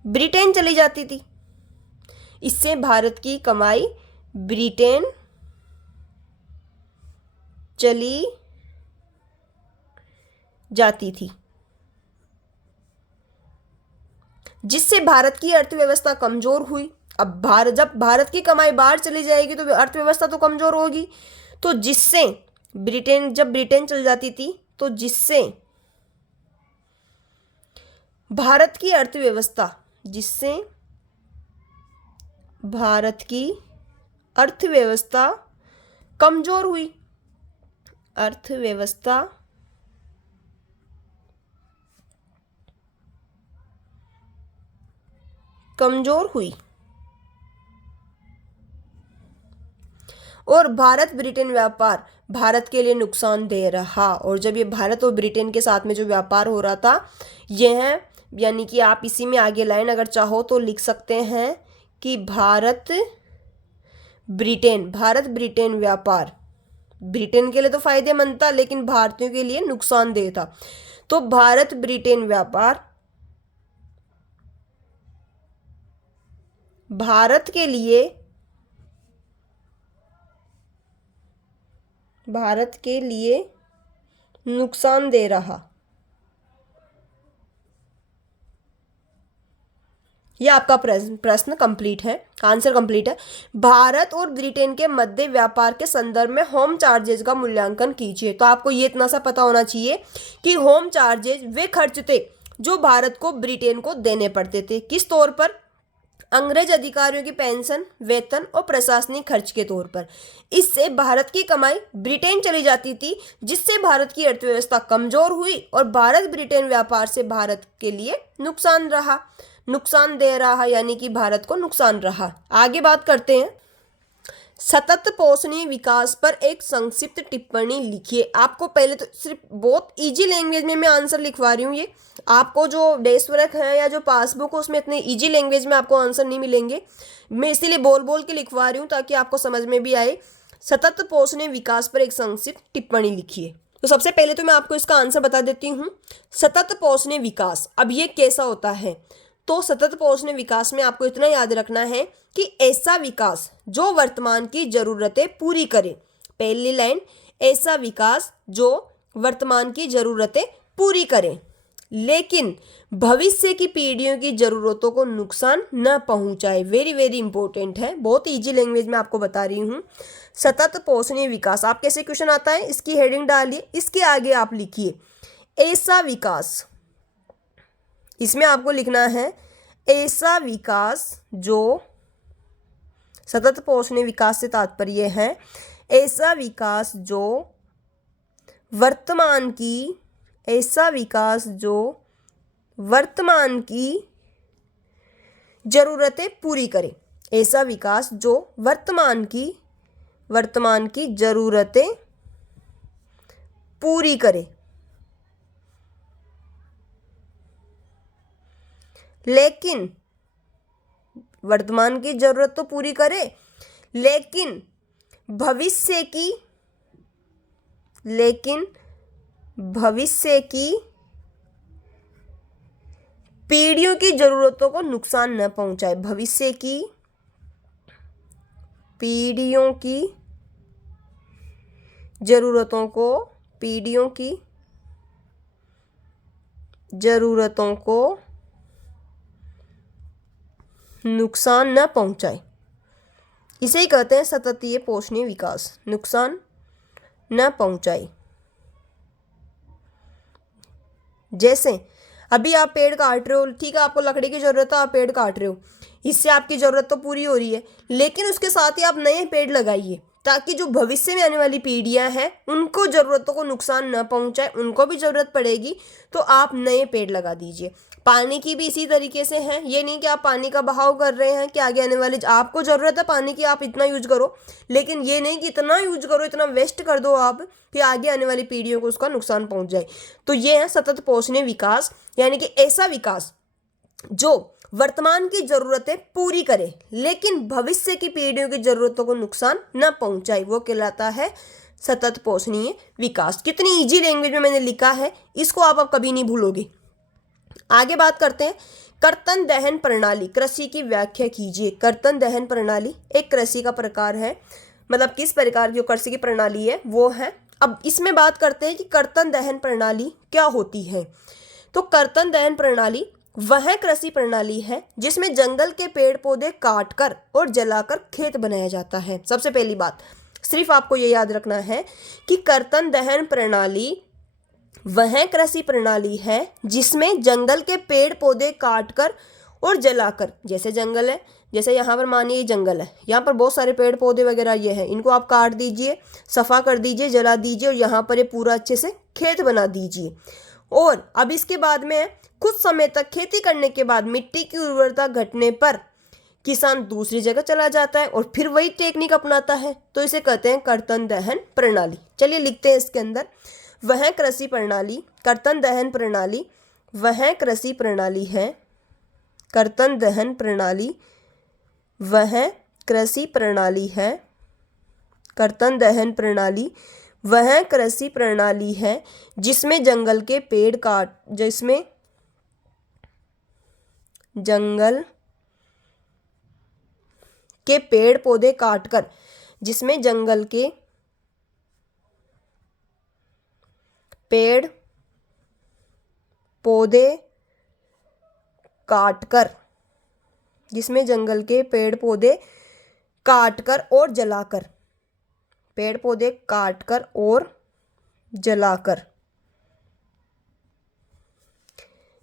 ब्रिटेन चली जाती थी, इससे भारत की कमाई ब्रिटेन चली जाती थी, जिससे भारत की अर्थव्यवस्था कमजोर हुई। अब जब भारत की कमाई बाहर चली जाएगी तो अर्थव्यवस्था तो कमजोर होगी। तो जिससे जब ब्रिटेन चल जाती थी तो जिससे भारत की अर्थव्यवस्था, जिससे भारत की अर्थव्यवस्था कमजोर हुई, अर्थव्यवस्था कमजोर हुई और भारत ब्रिटेन व्यापार भारत के लिए नुकसान दे रहा। और जब ये भारत और ब्रिटेन के साथ में जो व्यापार हो रहा था, यह यानी कि आप इसी में आगे लाइन अगर चाहो तो लिख सकते हैं कि भारत ब्रिटेन व्यापार ब्रिटेन के लिए तो फायदेमंद था लेकिन भारतीयों के लिए नुकसानदेह था। तो भारत ब्रिटेन व्यापार भारत के लिए नुकसान दे रहा। यह आपका प्रश्न कंप्लीट है, आंसर कंप्लीट है। भारत और ब्रिटेन के मध्य व्यापार के संदर्भ में होम चार्जेस का मूल्यांकन कीजिए। तो आपको ये इतना सा पता होना चाहिए कि होम चार्जेस वे खर्च थे जो भारत को ब्रिटेन को देने पड़ते थे। किस तौर पर? अंग्रेज अधिकारियों की पेंशन, वेतन और प्रशासनिक खर्च के तौर पर। इससे भारत की कमाई ब्रिटेन चली जाती थी, जिससे भारत की अर्थव्यवस्था कमजोर हुई और भारत ब्रिटेन व्यापार से भारत के लिए नुकसान दे रहा, यानी कि भारत को नुकसान रहा। आगे बात करते हैं, सतत पोषणीय विकास पर एक संक्षिप्त टिप्पणी लिखिए। आपको पहले तो सिर्फ बहुत इजी लैंग्वेज में मैं आंसर लिखवा रही हूँ। ये आपको जो डेस्क वर्क है या जो पासबुक है उसमें इतने इजी लैंग्वेज में आपको आंसर नहीं मिलेंगे। मैं इसीलिए बोल बोल के लिखवा रही हूँ ताकि आपको समझ में भी आए। सतत पोषणीय विकास पर एक संक्षिप्त टिप्पणी लिखिए। तो सबसे पहले तो मैं आपको इसका आंसर बता देती हूँ। सतत पोषणीय विकास, अब ये कैसा होता है? तो सतत पोषणीय विकास में आपको इतना याद रखना है कि ऐसा विकास जो वर्तमान की जरूरतें पूरी करे। पहली लाइन, ऐसा विकास जो वर्तमान की जरूरतें पूरी करे लेकिन भविष्य की पीढ़ियों की जरूरतों को नुकसान न पहुंचाए। वेरी वेरी इंपॉर्टेंट है, बहुत इजी लैंग्वेज में आपको बता रही हूँ। सतत पोषणीय विकास, आप कैसे क्वेश्चन आता है इसकी हेडिंग डालिए, इसके आगे आप लिखिए ऐसा विकास। इसमें आपको लिखना है ऐसा विकास जो, सतत पोषणीय विकास से तात्पर्य है ऐसा विकास जो वर्तमान की, ऐसा विकास जो वर्तमान की जरूरतें पूरी करे। ऐसा विकास जो वर्तमान की जरूरतें पूरी करे लेकिन वर्तमान की जरूरत तो पूरी करे लेकिन भविष्य की पीढ़ियों की जरूरतों को नुकसान न पहुंचाए। भविष्य की पीढ़ियों की जरूरतों को नुकसान न पहुंचाए। इसे ही कहते हैं सततीय पोषणीय विकास, नुकसान न पहुंचाए। जैसे अभी आप पेड़ काट रहे हो, ठीक है, आपको लकड़ी की जरूरत है, आप पेड़ काट रहे हो, इससे आपकी जरूरत तो पूरी हो रही है लेकिन उसके साथ ही आप नए पेड़ लगाइए ताकि जो भविष्य में आने वाली पीढ़ियां हैं उनको ज़रूरतों को नुकसान न पहुंचाए, उनको भी ज़रूरत पड़ेगी तो आप नए पेड़ लगा दीजिए। पानी की भी इसी तरीके से है, ये नहीं कि आप पानी का बहाव कर रहे हैं कि आगे आने वाले, आपको ज़रूरत है पानी की आप इतना यूज करो, लेकिन ये नहीं कि इतना यूज करो, इतना वेस्ट कर दो आप कि आगे आने वाली पीढ़ियों को उसका नुकसान पहुंच जाए। तो ये है सतत पोषणीय विकास, यानी कि ऐसा विकास जो वर्तमान की ज़रूरतें पूरी करे लेकिन भविष्य की पीढ़ियों की ज़रूरतों को नुकसान न पहुंचाए, वो कहलाता है सतत पोषणीय विकास। कितनी इजी लैंग्वेज में मैंने लिखा है, इसको आप कभी नहीं भूलोगे। आगे बात करते हैं कर्तन दहन प्रणाली, कृषि की व्याख्या कीजिए। कर्तन दहन प्रणाली एक कृषि का प्रकार है, मतलब किस प्रकार की कृषि की प्रणाली है वो है। अब इसमें बात करते हैं कि कर्तन दहन प्रणाली क्या होती है। तो कर्तन दहन प्रणाली वह कृषि प्रणाली है जिसमें जंगल के पेड़ पौधे काटकर और जलाकर खेत बनाया जाता है। सबसे पहली बात सिर्फ आपको ये याद रखना है कि कर्तन दहन प्रणाली वह कृषि प्रणाली है जिसमें जंगल के पेड़ पौधे काटकर और जलाकर, जैसे जंगल है, जैसे यहाँ पर मानिए जंगल है, यहाँ पर बहुत सारे पेड़ पौधे वगैरह ये हैं, इनको आप काट दीजिए, सफा कर दीजिए, जला दीजिए और यहाँ पर ये पूरा अच्छे से खेत बना दीजिए। और अब इसके बाद में कुछ समय तक खेती करने के बाद मिट्टी की उर्वरता घटने पर किसान दूसरी जगह चला जाता है और फिर वही टेक्निक अपनाता है, तो इसे कहते हैं कर्तन दहन प्रणाली। चलिए लिखते हैं इसके अंदर, वह कृषि प्रणाली, कर्तन दहन प्रणाली वह कृषि प्रणाली है, कर्तन दहन प्रणाली वह कृषि प्रणाली है, कर्तन दहन प्रणाली वह कृषि प्रणाली है जिसमें जंगल के पेड़ काट जिसमें जंगल के पेड़ पौधे काटकर जिसमें जंगल के पेड़ पौधे काटकर जिसमें जंगल के पेड़ पौधे काटकर और जलाकर, पेड़ पौधे काटकर और जलाकर,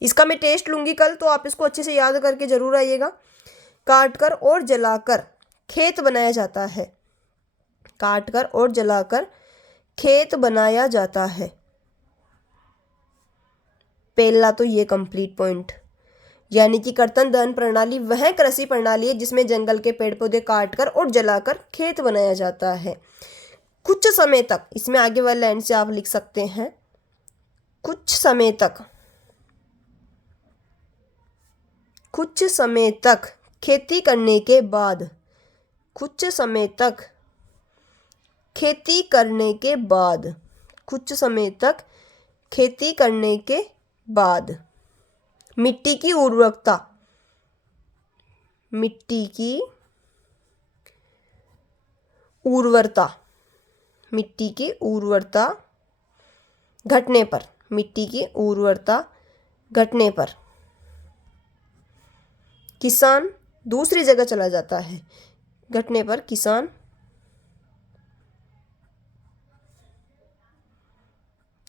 इसका मैं टेस्ट लूंगी कल, तो आप इसको अच्छे से याद करके जरूर आइएगा। काटकर और जलाकर खेत बनाया जाता है, काटकर और जलाकर खेत बनाया जाता है। पहला तो ये कंप्लीट पॉइंट, यानी कि कर्तन दहन प्रणाली वह कृषि प्रणाली है जिसमें जंगल के पेड़ पौधे काटकर और जलाकर खेत बनाया जाता है। कुछ समय तक, इसमें आगे वाले लाइन से आप लिख सकते हैं, कुछ समय तक, कुछ समय तक खेती करने के बाद, कुछ समय तक खेती करने के बाद, कुछ समय तक खेती करने के बाद मिट्टी की उर्वरकता, मिट्टी की उर्वरता, मिट्टी की उर्वरता घटने पर, मिट्टी की उर्वरता घटने पर किसान दूसरी जगह चला जाता है, घटने पर किसान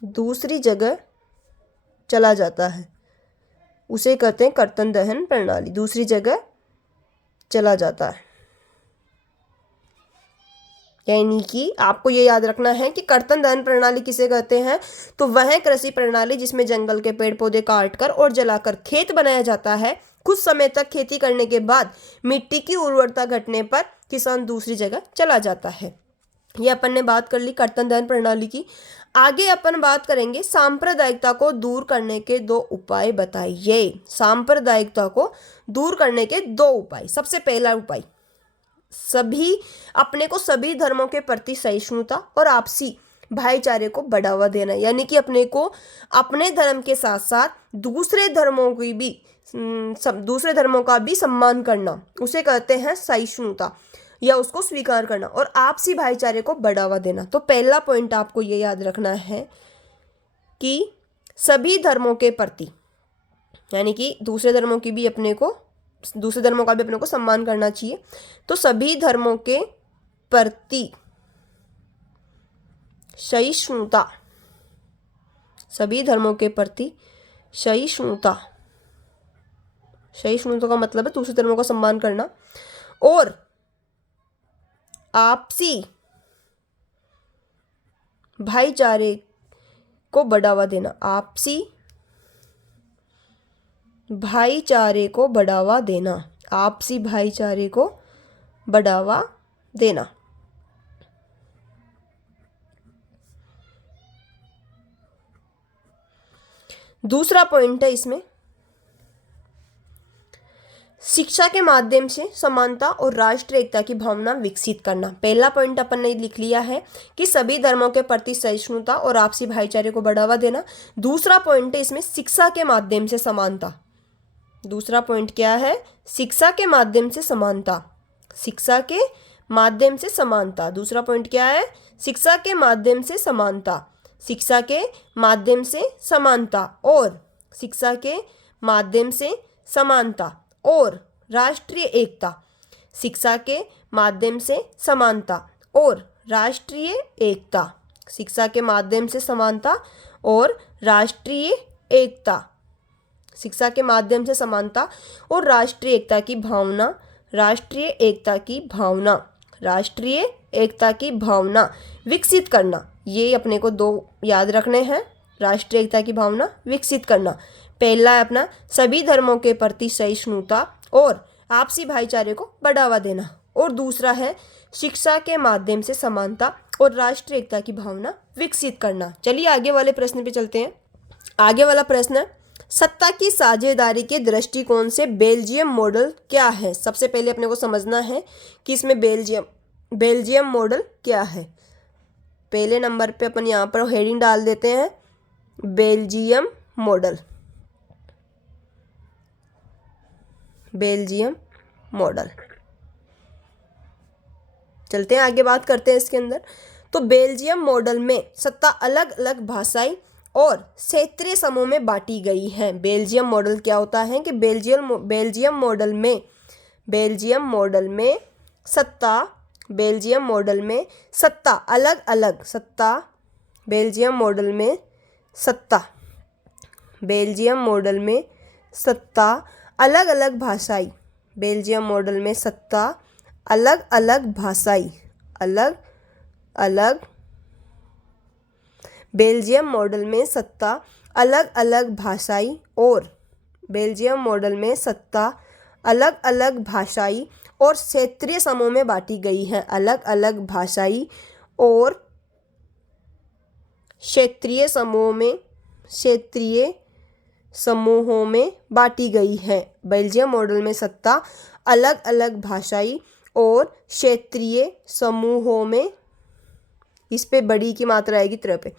दूसरी जगह चला जाता है, उसे कहते हैं कर्तन दहन प्रणाली, दूसरी जगह चला जाता है। यानी कि आपको ये याद रखना है कि कर्तन दहन प्रणाली किसे कहते हैं, तो वह कृषि प्रणाली जिसमें जंगल के पेड़ पौधे काटकर और जलाकर खेत बनाया जाता है। कुछ समय तक खेती करने के बाद मिट्टी की उर्वरता घटने पर किसान दूसरी जगह चला जाता है। ये अपन ने बात कर ली कर्तन दहन प्रणाली की। आगे अपन बात करेंगे सांप्रदायिकता को दूर करने के 2 उपाय बताइए। सांप्रदायिकता को दूर करने के 2 उपाय। सबसे पहला उपाय, सभी अपने को सभी धर्मों के प्रति सहिष्णुता और आपसी भाईचारे को बढ़ावा देना, यानी कि अपने को अपने धर्म के साथ साथ दूसरे धर्मों की भी दूसरे धर्मों का भी सम्मान करना, उसे कहते हैं सहिष्णुता या उसको स्वीकार करना, और आपसी भाईचारे को बढ़ावा देना। तो पहला पॉइंट आपको ये याद रखना है कि सभी धर्मों के प्रति, यानी कि दूसरे धर्मों का भी अपने को सम्मान करना चाहिए। तो सभी धर्मों के प्रति सहिष्णुता, सभी धर्मों के प्रति सहिष्णुता, सहिष्णुता का मतलब है दूसरे धर्मों का सम्मान करना, और आपसी भाईचारे को बढ़ावा देना, आपसी भाईचारे को बढ़ावा देना, आपसी भाईचारे को बढ़ावा देना। दूसरा पॉइंट है इसमें, शिक्षा के माध्यम से समानता और राष्ट्रीय एकता की भावना विकसित करना। पहला पॉइंट अपन ने लिख लिया है कि सभी धर्मों के प्रति सहिष्णुता और आपसी भाईचारे को बढ़ावा देना। दूसरा पॉइंट है इसमें शिक्षा के माध्यम से समानता। दूसरा पॉइंट क्या है? शिक्षा के माध्यम से समानता, शिक्षा के माध्यम से समानता। दूसरा पॉइंट क्या है? शिक्षा के माध्यम से समानता, शिक्षा के माध्यम से समानता और शिक्षा के माध्यम से समानता और राष्ट्रीय एकता, शिक्षा के माध्यम से समानता और राष्ट्रीय एकता, शिक्षा के माध्यम से समानता और राष्ट्रीय एकता, शिक्षा के माध्यम से समानता और राष्ट्रीय एकता की भावना, राष्ट्रीय एकता की भावना, राष्ट्रीय एकता की भावना विकसित करना। ये अपने को दो याद रखने हैं, राष्ट्रीय एकता की भावना विकसित करना। पहला है अपना सभी धर्मों के प्रति सहिष्णुता और आपसी भाईचारे को बढ़ावा देना, और दूसरा है शिक्षा के माध्यम से समानता और राष्ट्रीय एकता की भावना विकसित करना। चलिए आगे वाले प्रश्न पे चलते हैं। आगे वाला प्रश्न है, सत्ता की साझेदारी के दृष्टिकोण से बेल्जियम मॉडल क्या है? सबसे पहले अपने को समझना है कि इसमें बेल्जियम मॉडल क्या है। पहले नंबर पे अपन यहाँ पर हेडिंग डाल देते हैं, बेल्जियम मॉडल, बेल्जियम मॉडल। चलते हैं आगे, बात करते हैं इसके अंदर। तो बेल्जियम मॉडल में सत्ता अलग अलग भाषाई और क्षेत्रीय समूह में बांटी गई है। बेल्जियम मॉडल क्या होता है कि बेल्जियम मॉडल में सत्ता अलग अलग, बेल्जियम मॉडल में सत्ता अलग अलग भाषाई, बेल्जियम मॉडल में सत्ता अलग अलग भाषाई, बेल्जियम मॉडल में सत्ता अलग अलग भाषाई और बेल्जियम मॉडल में सत्ता अलग अलग भाषाई और क्षेत्रीय समूह में बांटी गई है। अलग अलग भाषाई और क्षेत्रीय समूहों में बांटी गई है। बेल्जियम मॉडल में सत्ता अलग अलग भाषाई और क्षेत्रीय समूहों में, इस पे बड़ी की मात्रा आएगी तरह पे,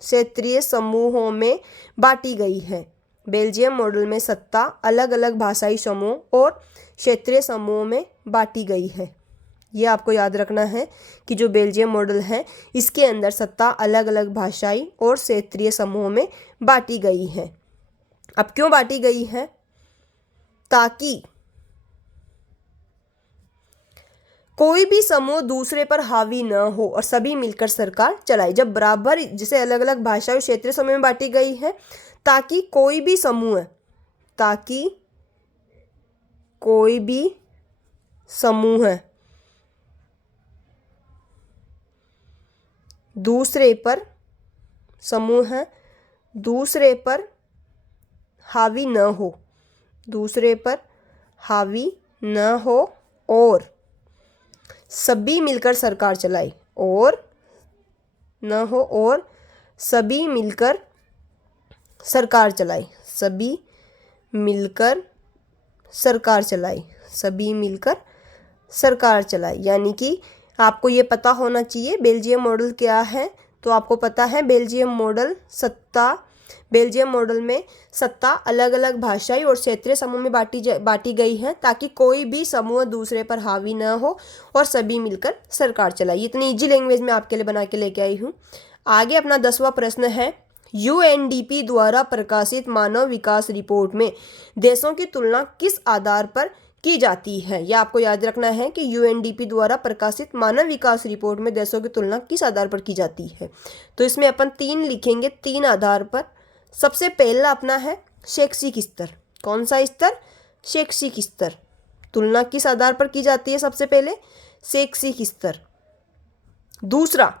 क्षेत्रीय समूहों में बांटी गई है। बेल्जियम मॉडल में सत्ता अलग अलग भाषाई समूह और क्षेत्रीय समूहों में बांटी गई है। ये आपको याद रखना है कि जो बेल्जियम मॉडल है इसके अंदर सत्ता अलग अलग भाषाई और क्षेत्रीय समूहों में बांटी गई है। अब क्यों बांटी गई है? ताकि कोई भी समूह दूसरे पर हावी न हो और सभी मिलकर सरकार चलाए। जब बराबर जैसे अलग अलग भाषा और क्षेत्रीय समूह में बांटी गई है, ताकि कोई भी समूह दूसरे पर हावी न हो और सभी मिलकर सरकार चलाए, सभी मिलकर सरकार चलाए। यानी कि आपको ये पता होना चाहिए बेल्जियम मॉडल क्या है। तो आपको पता है बेल्जियम मॉडल में सत्ता अलग अलग भाषाई और क्षेत्रीय समूह में बांटी गई है, ताकि कोई भी समूह दूसरे पर हावी न हो और सभी मिलकर सरकार चलाए। इतनी इजी लैंग्वेज में आपके लिए बना के लेके आई हूँ। आगे अपना 10वां प्रश्न है, यूएनडीपी द्वारा प्रकाशित मानव विकास रिपोर्ट में देशों की तुलना किस आधार पर की जाती है? यह आपको याद रखना है कि यूएनडीपी द्वारा प्रकाशित मानव विकास रिपोर्ट में देशों की तुलना किस आधार पर की जाती है। तो इसमें अपन 3 लिखेंगे, 3 आधार पर। सबसे पहला अपना है शैक्षिक स्तर। कौन सा स्तर? शैक्षिक स्तर। तुलना किस आधार पर की जाती है? सबसे पहले शैक्षिक स्तर। दूसरा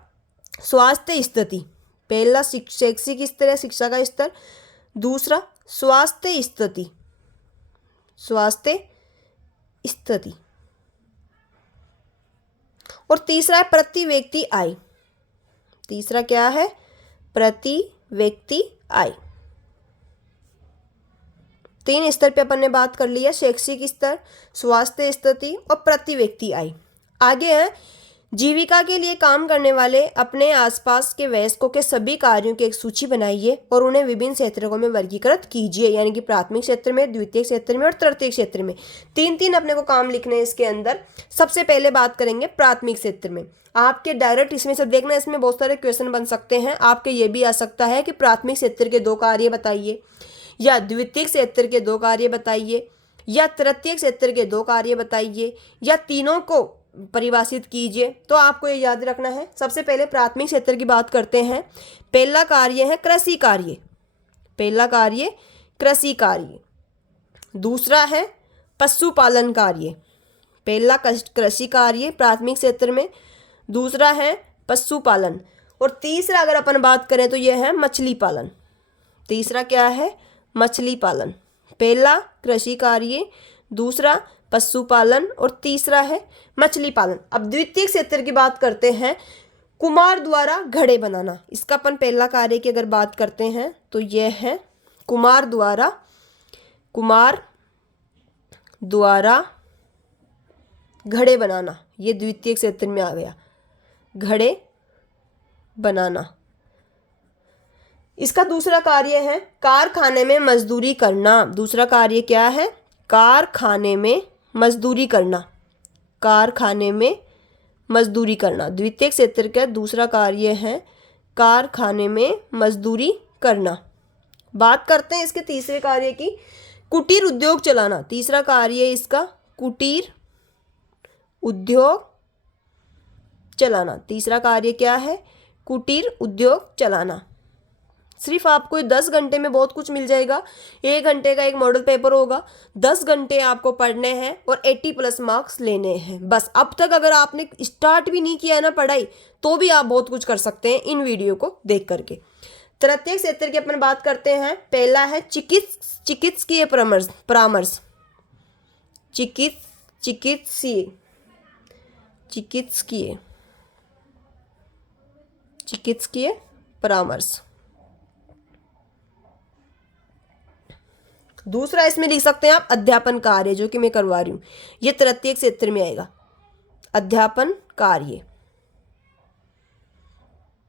स्वास्थ्य स्थिति, पहला शैक्षिक स्तर है, शिक्षा का स्तर। दूसरा स्वास्थ्य स्थिति, स्वास्थ्य स्थिति। और तीसरा है प्रति व्यक्ति आय। तीसरा क्या है? प्रति व्यक्ति आय। 3 स्तर पे अपन ने बात कर लिया, शैक्षिक स्तर, स्वास्थ्य स्थिति और प्रति व्यक्ति आय। आगे है जीविका के लिए काम करने वाले अपने आसपास के वयस्कों के सभी कार्यों की एक सूची बनाइए और उन्हें विभिन्न क्षेत्रों में वर्गीकृत कीजिए, यानी कि प्राथमिक क्षेत्र में, द्वितीय क्षेत्र में और तृतीय क्षेत्र में। 3 अपने को काम लिखने हैं इसके अंदर। सबसे पहले बात करेंगे प्राथमिक क्षेत्र में। आपके डायरेक्ट इसमें से देखना, इसमें बहुत सारे क्वेश्चन बन सकते हैं। आपके ये भी आ सकता है कि प्राथमिक क्षेत्र के 2 कार्य बताइए, या द्वितीय क्षेत्र के 2 कार्य बताइए, या तृतीय क्षेत्र के 2 कार्य बताइए, या तीनों को परिभाषित कीजिए। तो आपको ये याद रखना है। सबसे पहले प्राथमिक क्षेत्र की बात करते हैं। पहला कार्य है कृषि कार्य, पहला कार्य कृषि कार्य। दूसरा है पशुपालन कार्य, पहला कृषि कार्य प्राथमिक क्षेत्र में, दूसरा है पशुपालन। और तीसरा अगर अपन बात करें तो यह है मछली पालन। तीसरा क्या है? मछली पालन। पहला कृषि कार्य, दूसरा पशुपालन और तीसरा है मछली पालन। अब द्वितीय क्षेत्र की बात करते हैं, कुम्हार द्वारा घड़े बनाना। इसका अपन पहला कार्य की अगर बात करते हैं तो यह है कुम्हार द्वारा घड़े बनाना। ये द्वितीय क्षेत्र में आ गया, घड़े बनाना। इसका दूसरा कार्य है कारखाने में मजदूरी करना। दूसरा कार्य क्या है? कारखाने में मजदूरी करना, कारखाने में मजदूरी करना। द्वितीय क्षेत्र का दूसरा कार्य है कारखाने में मजदूरी करना। बात करते हैं इसके तीसरे कार्य की, कुटीर उद्योग चलाना। तीसरा कार्य है इसका कुटीर उद्योग चलाना। तीसरा कार्य क्या है? कुटीर उद्योग चलाना। सिर्फ आपको 10 घंटे में बहुत कुछ मिल जाएगा। 1 घंटे का एक मॉडल पेपर होगा, 10 घंटे आपको पढ़ने हैं और 80+ मार्क्स लेने हैं बस। अब तक अगर आपने स्टार्ट भी नहीं किया है ना पढ़ाई, तो भी आप बहुत कुछ कर सकते हैं इन वीडियो को देख करके। तृतीय क्षेत्र की अपन बात करते हैं। पहला है चिकित्सकीय परामर्श, चिकित्सकीय परामर्श। दूसरा इसमें लिख सकते हैं आप अध्यापन कार्य, जो कि मैं करवा रही हूं, ये तृतीय क्षेत्र में आएगा, अध्यापन कार्य।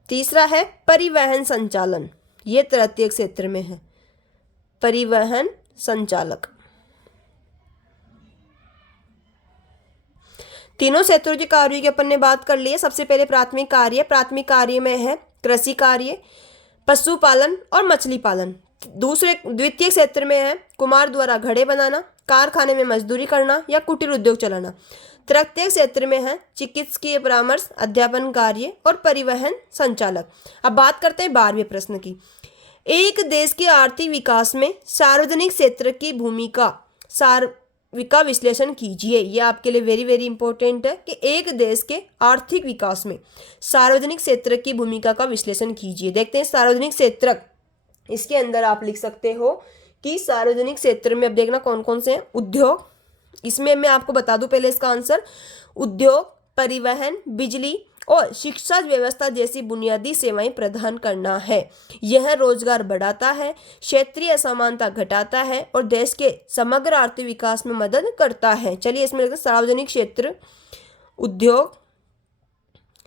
तीसरा है परिवहन संचालन, ये तृतीय क्षेत्र में है, परिवहन संचालक। तीनों क्षेत्रों के कार्यों की अपन ने बात कर ली है। सबसे पहले प्राथमिक कार्य में है कृषि कार्य, पशुपालन और मछली पालन। द्वितीय क्षेत्र में है कुम्हार द्वारा घड़े बनाना, कारखाने में मजदूरी करना या कुटीर उद्योग चलाना। तृतीय क्षेत्र में है चिकित्सकीय परामर्श, अध्यापन कार्य और परिवहन संचालक। अब बात करते हैं 12वें प्रश्न की। एक देश के आर्थिक विकास में सार्वजनिक क्षेत्र की भूमिका का विश्लेषण कीजिए। यह आपके लिए वेरी वेरी इंपॉर्टेंट है कि एक देश के आर्थिक विकास में सार्वजनिक क्षेत्र की भूमिका का विश्लेषण कीजिए। देखते हैं सार्वजनिक क्षेत्र, इसके अंदर आप लिख सकते हो कि सार्वजनिक क्षेत्र में अब देखना कौन कौन से हैं। उद्योग, इसमें मैं आपको बता दूं पहले इसका आंसर, उद्योग, परिवहन, बिजली और शिक्षा व्यवस्था जैसी बुनियादी सेवाएं प्रदान करना है। यह रोजगार बढ़ाता है, क्षेत्रीय असमानता घटाता है और देश के समग्र आर्थिक विकास में मदद करता है। चलिए इसमें लिखते हैं सार्वजनिक क्षेत्र उद्योग,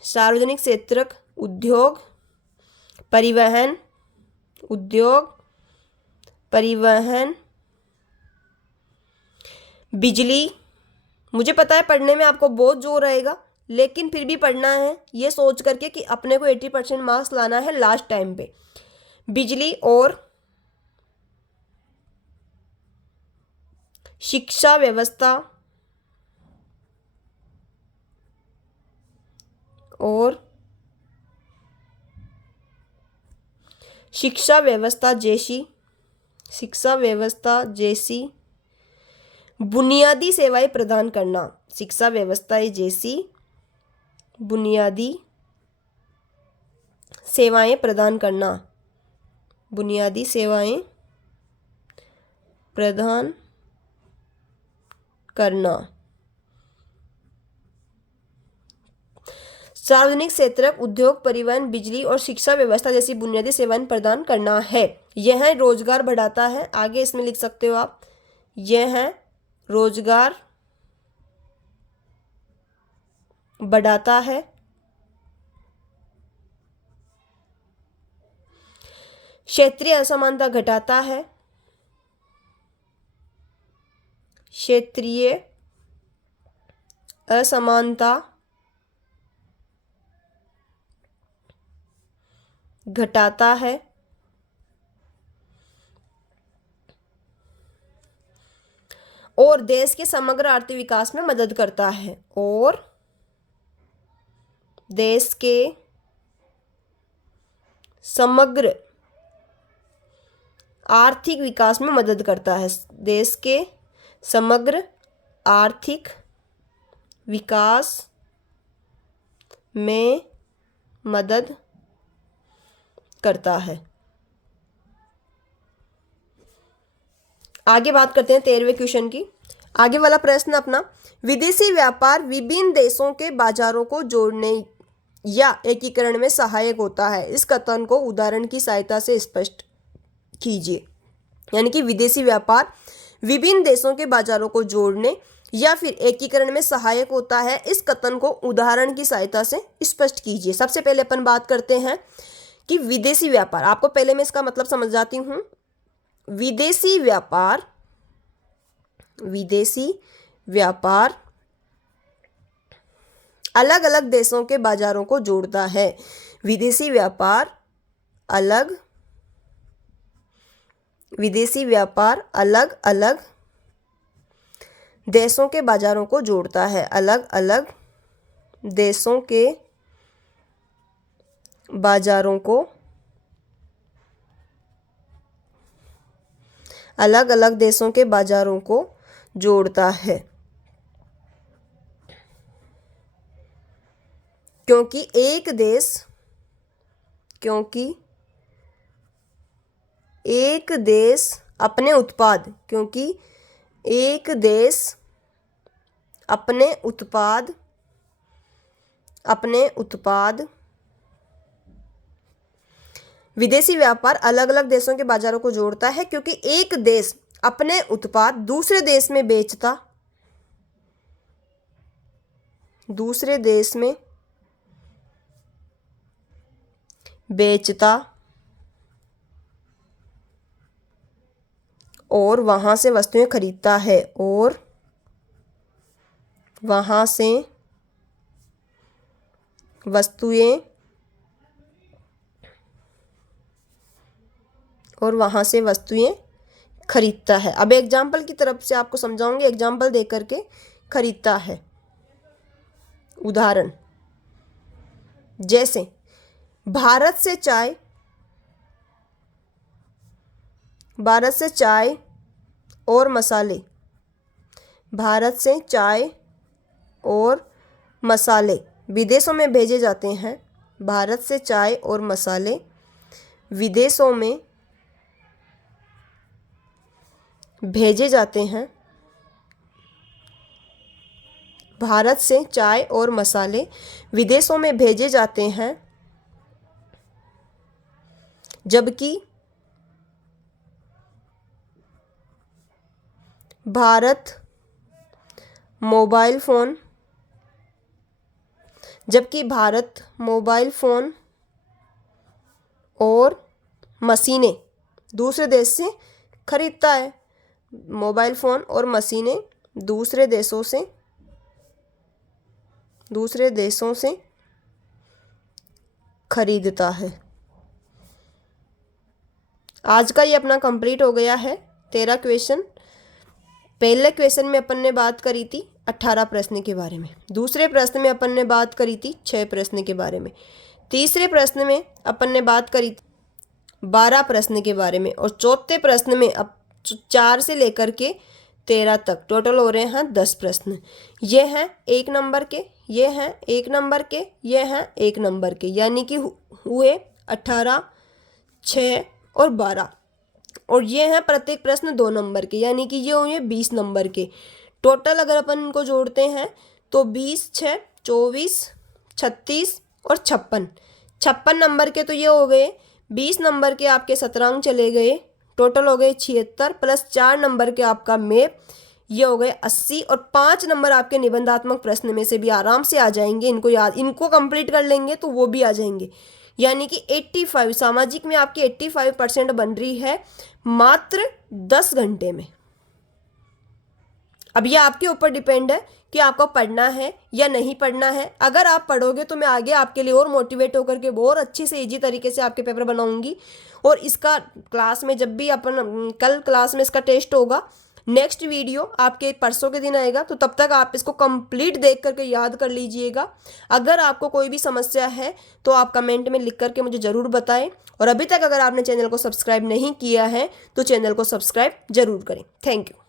सार्वजनिक क्षेत्र उद्योग, परिवहन, उद्योग, परिवहन, बिजली। मुझे पता है पढ़ने में आपको बहुत जोर रहेगा, लेकिन फिर भी पढ़ना है ये सोच करके कि अपने को 80% मार्क्स लाना है लास्ट टाइम पे। बिजली और शिक्षा व्यवस्था और शिक्षा व्यवस्था जैसी बुनियादी सेवाएं प्रदान करना। शिक्षा व्यवस्था जैसी बुनियादी सेवाएं प्रदान करना, बुनियादी सेवाएं प्रदान करना। सार्वजनिक क्षेत्र, उद्योग, परिवहन, बिजली और शिक्षा व्यवस्था जैसी बुनियादी सेवाएं प्रदान करना है। यह रोजगार बढ़ाता है। आगे इसमें लिख सकते हो आप, यह रोजगार बढ़ाता है। क्षेत्रीय असमानता घटाता है। क्षेत्रीय असमानता घटाता है। और देश के समग्र आर्थिक विकास में मदद करता है। और देश के समग्र आर्थिक विकास में मदद करता है। देश के समग्र आर्थिक विकास में मदद करता है। आगे बात करते हैं 13वें क्वेश्चन की। आगे वाला प्रश्न अपना, विदेशी व्यापार विभिन्न देशों के बाजारों को जोड़ने या एकीकरण में सहायक होता है। इस कथन को उदाहरण की सहायता से स्पष्ट कीजिए। यानी कि विदेशी व्यापार विभिन्न देशों के बाजारों को जोड़ने या फिर एकीकरण में सहायक होता है। इस कथन को उदाहरण की सहायता से स्पष्ट कीजिए। सबसे पहले अपन बात करते हैं कि विदेशी व्यापार, आपको पहले मैं इसका मतलब समझ जाती हूं। विदेशी व्यापार अलग अलग देशों के बाजारों को जोड़ता है। विदेशी व्यापार अलग अलग देशों के बाजारों को जोड़ता है। अलग अलग देशों के बाजारों को जोड़ता है। क्योंकि एक देश अपने उत्पाद विदेशी व्यापार अलग अलग देशों के बाजारों को जोड़ता है क्योंकि एक देश अपने उत्पाद दूसरे देश में बेचता और वहां से वस्तुएं खरीदता है। खरीदता है। अब एग्जाम्पल की तरफ से आपको समझाऊंगी, एग्जाम्पल दे करके। खरीदता है, उदाहरण जैसे भारत से चाय और मसाले विदेशों में भेजे जाते हैं। भारत से चाय और मसाले विदेशों में भेजे जाते हैं। भारत से चाय और मसाले विदेशों में भेजे जाते हैं, जबकि भारत मोबाइल फ़ोन और मशीनें दूसरे देश से खरीदता है। मोबाइल फ़ोन और मशीनें दूसरे देशों से खरीदता है। आज का ये अपना कंप्लीट हो गया है 13 क्वेश्चन। पहले क्वेश्चन में अपन ने बात करी थी 18 प्रश्न के बारे में। दूसरे प्रश्न में अपन ने बात करी थी 6 प्रश्न के बारे में। तीसरे प्रश्न में अपन ने बात करी थी 12 प्रश्न के बारे में। और चौथे प्रश्न में अब 4 से लेकर के 13 तक टोटल हो रहे हैं 10 प्रश्न। ये हैं 1 नंबर के, ये हैं 1 नंबर के, ये हैं 1 नंबर के, यानी कि हुए 18, 6 और 12। और ये हैं प्रत्येक प्रश्न 2 नंबर के, यानी कि ये हुए 20 नंबर के। टोटल अगर अपन इनको जोड़ते हैं तो 20, 6, 24, 36 और 56। 56 नंबर के तो ये हो गए। 20 नंबर के आपके 17 अंक चले गए, टोटल हो गए 76 प्लस 4 नंबर के आपका मैप, ये हो गए 80। और 5 नंबर आपके निबंधात्मक प्रश्न में से भी आराम से आ जाएंगे। इनको कंप्लीट कर लेंगे तो वो भी आ जाएंगे, यानी कि 85 सामाजिक में आपकी 85% बन रही है मात्र 10 घंटे में। अब ये आपके ऊपर डिपेंड है कि आपको पढ़ना है या नहीं पढ़ना है। अगर आप पढ़ोगे तो मैं आगे आपके लिए और मोटिवेट होकर के बहुत अच्छे से इजी तरीके से आपके पेपर बनाऊंगी। और इसका क्लास में जब भी कल क्लास में इसका टेस्ट होगा, नेक्स्ट वीडियो आपके परसों के दिन आएगा, तो तब तक आप इसको कंप्लीट देख करके याद कर लीजिएगा। अगर आपको कोई भी समस्या है तो आप कमेंट में लिख करके मुझे ज़रूर बताएं। और अभी तक अगर आपने चैनल को सब्सक्राइब नहीं किया है तो चैनल को सब्सक्राइब जरूर करें। Thank you.